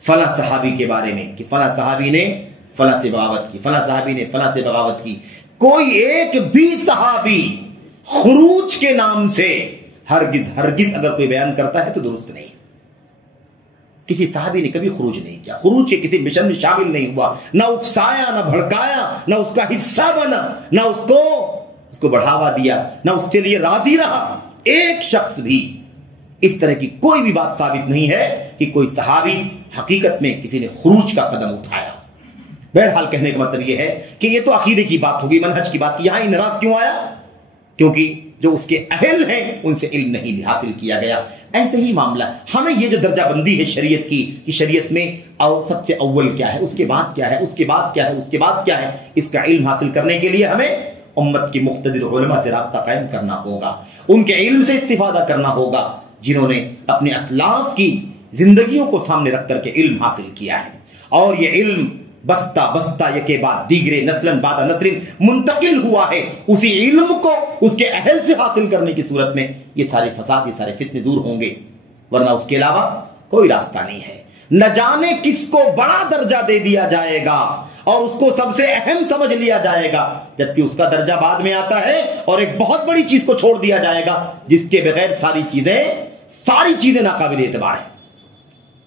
فلاں صحابی کے بارے میں کہ فلاں صحابی نے فلاں سے بغاوت کی، فلاں صحابی نے فلاں سے بغاوت کی۔ کوئی ایک بھی صحابی خروج کے نام سے ہرگز اگر کوئی بیان کرتا ہے تو درست نہیں۔ کسی صحابی نے کبھی خروج نہیں کیا، خروج کے کسی مشن میں شامل نہیں ہوا، نہ اکسایا، نہ بھڑکایا، نہ اس کا حصہ بنا، نہ اس کو بڑھاوا دیا، نہ اس کے لیے راضی رہا۔ ایک شخص بھی اس طرح کی کوئی بھی بات ثابت نہیں ہے کہ کوئی صحابی حقیقت میں کسی نے خروج کا قدم اٹھایا۔ بہرحال کہنے کا مطلب یہ ہے کہ یہ تو عقیدے کی بات ہوگی، منہج کی بات۔ یہاں انحراف کیوں آیا؟ کیونکہ جو اس کے اہل ہیں ان سے علم نہیں حاصل کیا گیا۔ ایسے ہی معاملہ ہمیں یہ جو درجہ بندی ہے شریعت کی کہ شریعت میں سب سے اول کیا ہے، اس کے بعد کیا ہے، اس کے بعد کیا ہے، اس کے بعد کیا ہے، اس کا علم حاصل کرنے کے لیے ہمیں امت کی مقتدر علماء سے رابطہ قائم کرنا ہوگا، ان کے علم سے استفادہ کرنا ہوگا جنہوں نے اپنے اسلاف کی زندگیوں کو سامنے رکھ کر کے علم حاصل کیا ہے۔ اور یہ علم بستہ بستہ یکے بعد دیگرے نسلن بعد نسلن منتقل ہوا ہے۔ اسی علم کو اس کے اہل سے حاصل کرنے کی صورت میں یہ سارے فساد، یہ سارے فتنے دور ہوں گے، ورنہ اس کے علاوہ کوئی راستہ نہیں ہے۔ نہ جانے کس کو بڑا درجہ دے دیا جائے گا اور اس کو سب سے اہم سمجھ لیا جائے گا، جبکہ اس کا درجہ بعد میں آتا ہے، اور ایک بہت بڑی چیز کو چھوڑ دیا جائے گا جس کے بغیر ساری چیزیں ناقابل اعتبار ہیں۔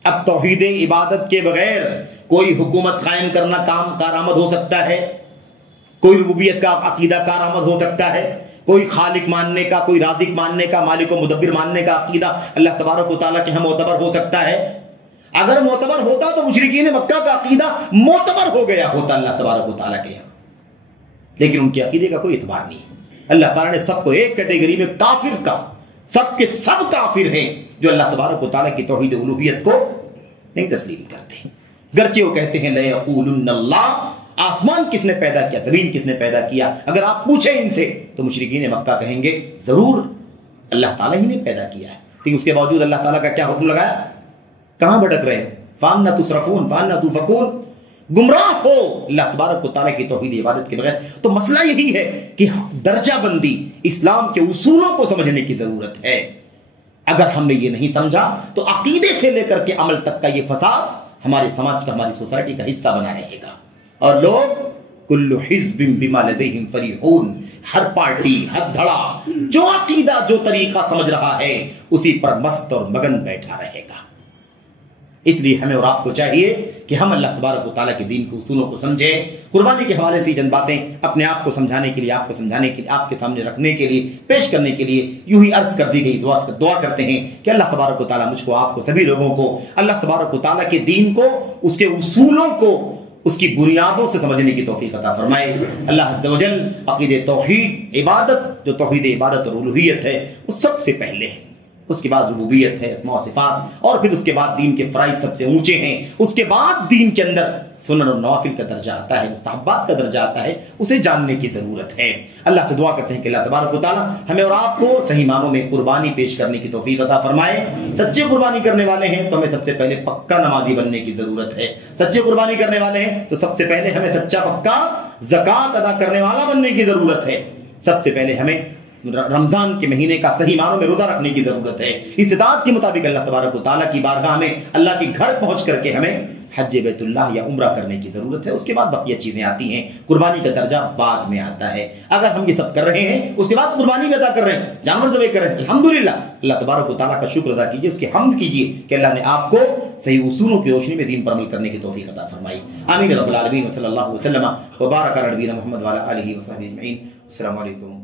اب توحید عبادت کے بغیر کوئی حکومت قائم کرنا کارآمد ہو سکتا ہے، کوئی ربوبیت کا عقیدہ کارآمد ہو سکتا ہے، کوئی خالق ماننے کا، کوئی رازق ماننے کا، مالک و مدبر ماننے کا عقیدہ اللہ تبارک و تعالیٰ کے ہاں معتبر ہو سکتا ہے۔ اگر معتبر ہوتا تو مشرکین مکہ کا عقیدہ معتبر ہو گیا ہوتا اللہ تبارک و تعالیٰ کے یہاں، لیکن ان کے عقیدے کا کوئی اعتبار نہیں۔ اللہ تعالیٰ نے سب کو ایک کیٹیگری میں کافر کا، سب کے سب کافر ہیں جو اللہ تبارک و تعالیٰ کی توحید الوہیت کو نہیں تسلیم کرتے، گرچہ وہ کہتے ہیں لَيَقُولُنَّ اللَّهُ، آسمان کس نے پیدا کیا، زمین کس نے پیدا کیا؟ اگر آپ پوچھیں ان سے تو مشرکین مکہ کہیں گے ضرور اللہ تعالیٰ ہی نے پیدا کیا ہے، لیکن اس کے باوجود اللہ تعالیٰ کا کیا حکم لگایا؟ کہاں بھٹک رہے ہیں؟ فَأَنَّىٰ تُصْرَفُونَ فَأَنَّىٰ تُؤْفَكُونَ، گمراہ ہو اللہ تبارک و تعالیٰ کی توحید عبادت کے بغیر۔ تو مسئلہ یہی ہے کہ درجہ بندی اسلام کے اصولوں کو سمجھنے کی ضرورت ہے۔ اگر ہم نے یہ نہیں سمجھا تو عقیدے سے لے کر کے عمل تک کا یہ فساد ہمارے سماج کا، ہماری سوسائٹی کا حصہ بنا رہے گا، اور لوگ کل حزب بما لدیہم فریحون، ہر پارٹی، ہر دھڑا جو عقیدہ، جو طریقہ سمجھ رہا ہے اسی پر مست اور مگن بیٹھا رہے گا۔ اس لیے ہمیں اور آپ کو چاہیے کہ ہم اللہ تبارک و تعالیٰ کے دین کے اصولوں کو سمجھیں۔ قربانی کے حوالے سے چند باتیں اپنے آپ کو سمجھانے کے لیے، آپ کو سمجھانے کے لیے، آپ کے سامنے رکھنے کے لیے، پیش کرنے کے لیے یوں ہی عرض کر دی گئی۔ دعا کرتے ہیں کہ اللہ تبارک و تعالیٰ مجھ کو، آپ کو، سبھی لوگوں کو اللہ تبارک و تعالیٰ کے دین کو، اس کے اصولوں کو، اس کی بنیادوں سے سمجھنے کی توفیق عطا فرمائے۔ اللہ عز و جل عقیدہ توحید عبادت، جو توحید عبادت اور الوہیت ہے، وہ سب سے پہلے ہے، اس کے بعد ربوبیت ہے، اسماء و صفات، اور پھر اس کے بعد دین کے فرائض سب سے اونچے ہیں، اس کے بعد دین کے اندر سنن اور نوافل کا درجہ آتا ہے، مستحبات کا درجہ آتا ہے، اسے جاننے کی ضرورت ہے۔ اللہ سے دعا کرتے ہیں کہ اللہ تبارک و تعالیٰ ہمیں اور آپ کو صحیح معنوں میں قربانی پیش کرنے کی توفیق عطا فرمائے۔ سچے قربانی کرنے والے ہیں تو ہمیں سب سے پہلے پکا نمازی بننے کی ضرورت ہے۔ سچے قربانی کرنے والے ہیں تو سب سے پہلے ہمیں سچا پکا زکوٰۃ ادا کرنے والا بننے کی ضرورت ہے۔ سب سے پہلے ہمیں رمضان کے مہینے کا صحیح معنوں میں روزہ رکھنے کی ضرورت ہے۔ استطاعت کے مطابق اللہ تبارک و تعالیٰ کی بارگاہ میں، اللہ کے گھر پہنچ کر کے ہمیں حج بیت اللہ یا عمرہ کرنے کی ضرورت ہے۔ اس کے بعد بقیہ چیزیں آتی ہیں، قربانی کا درجہ بعد میں آتا ہے۔ اگر ہم یہ سب کر رہے ہیں، اس کے بعد قربانی بھی ادا کر رہے ہیں، جانور ذبح کر رہے ہیں، الحمدللہ، اللہ تبارک و تعالیٰ کا شکر ادا کیجیے، اس کی حمد کیجیے کہ اللہ نے آپ کو صحیح اصولوں کی روشنی میں دین پر عمل کرنے کی توفیق عطا فرمائی۔ آمین رب العالمین، وصلی اللہ وسلم وبارک علی نبینا محمد وعلی آلہ وصحبہ اجمعین۔ السلام علیکم۔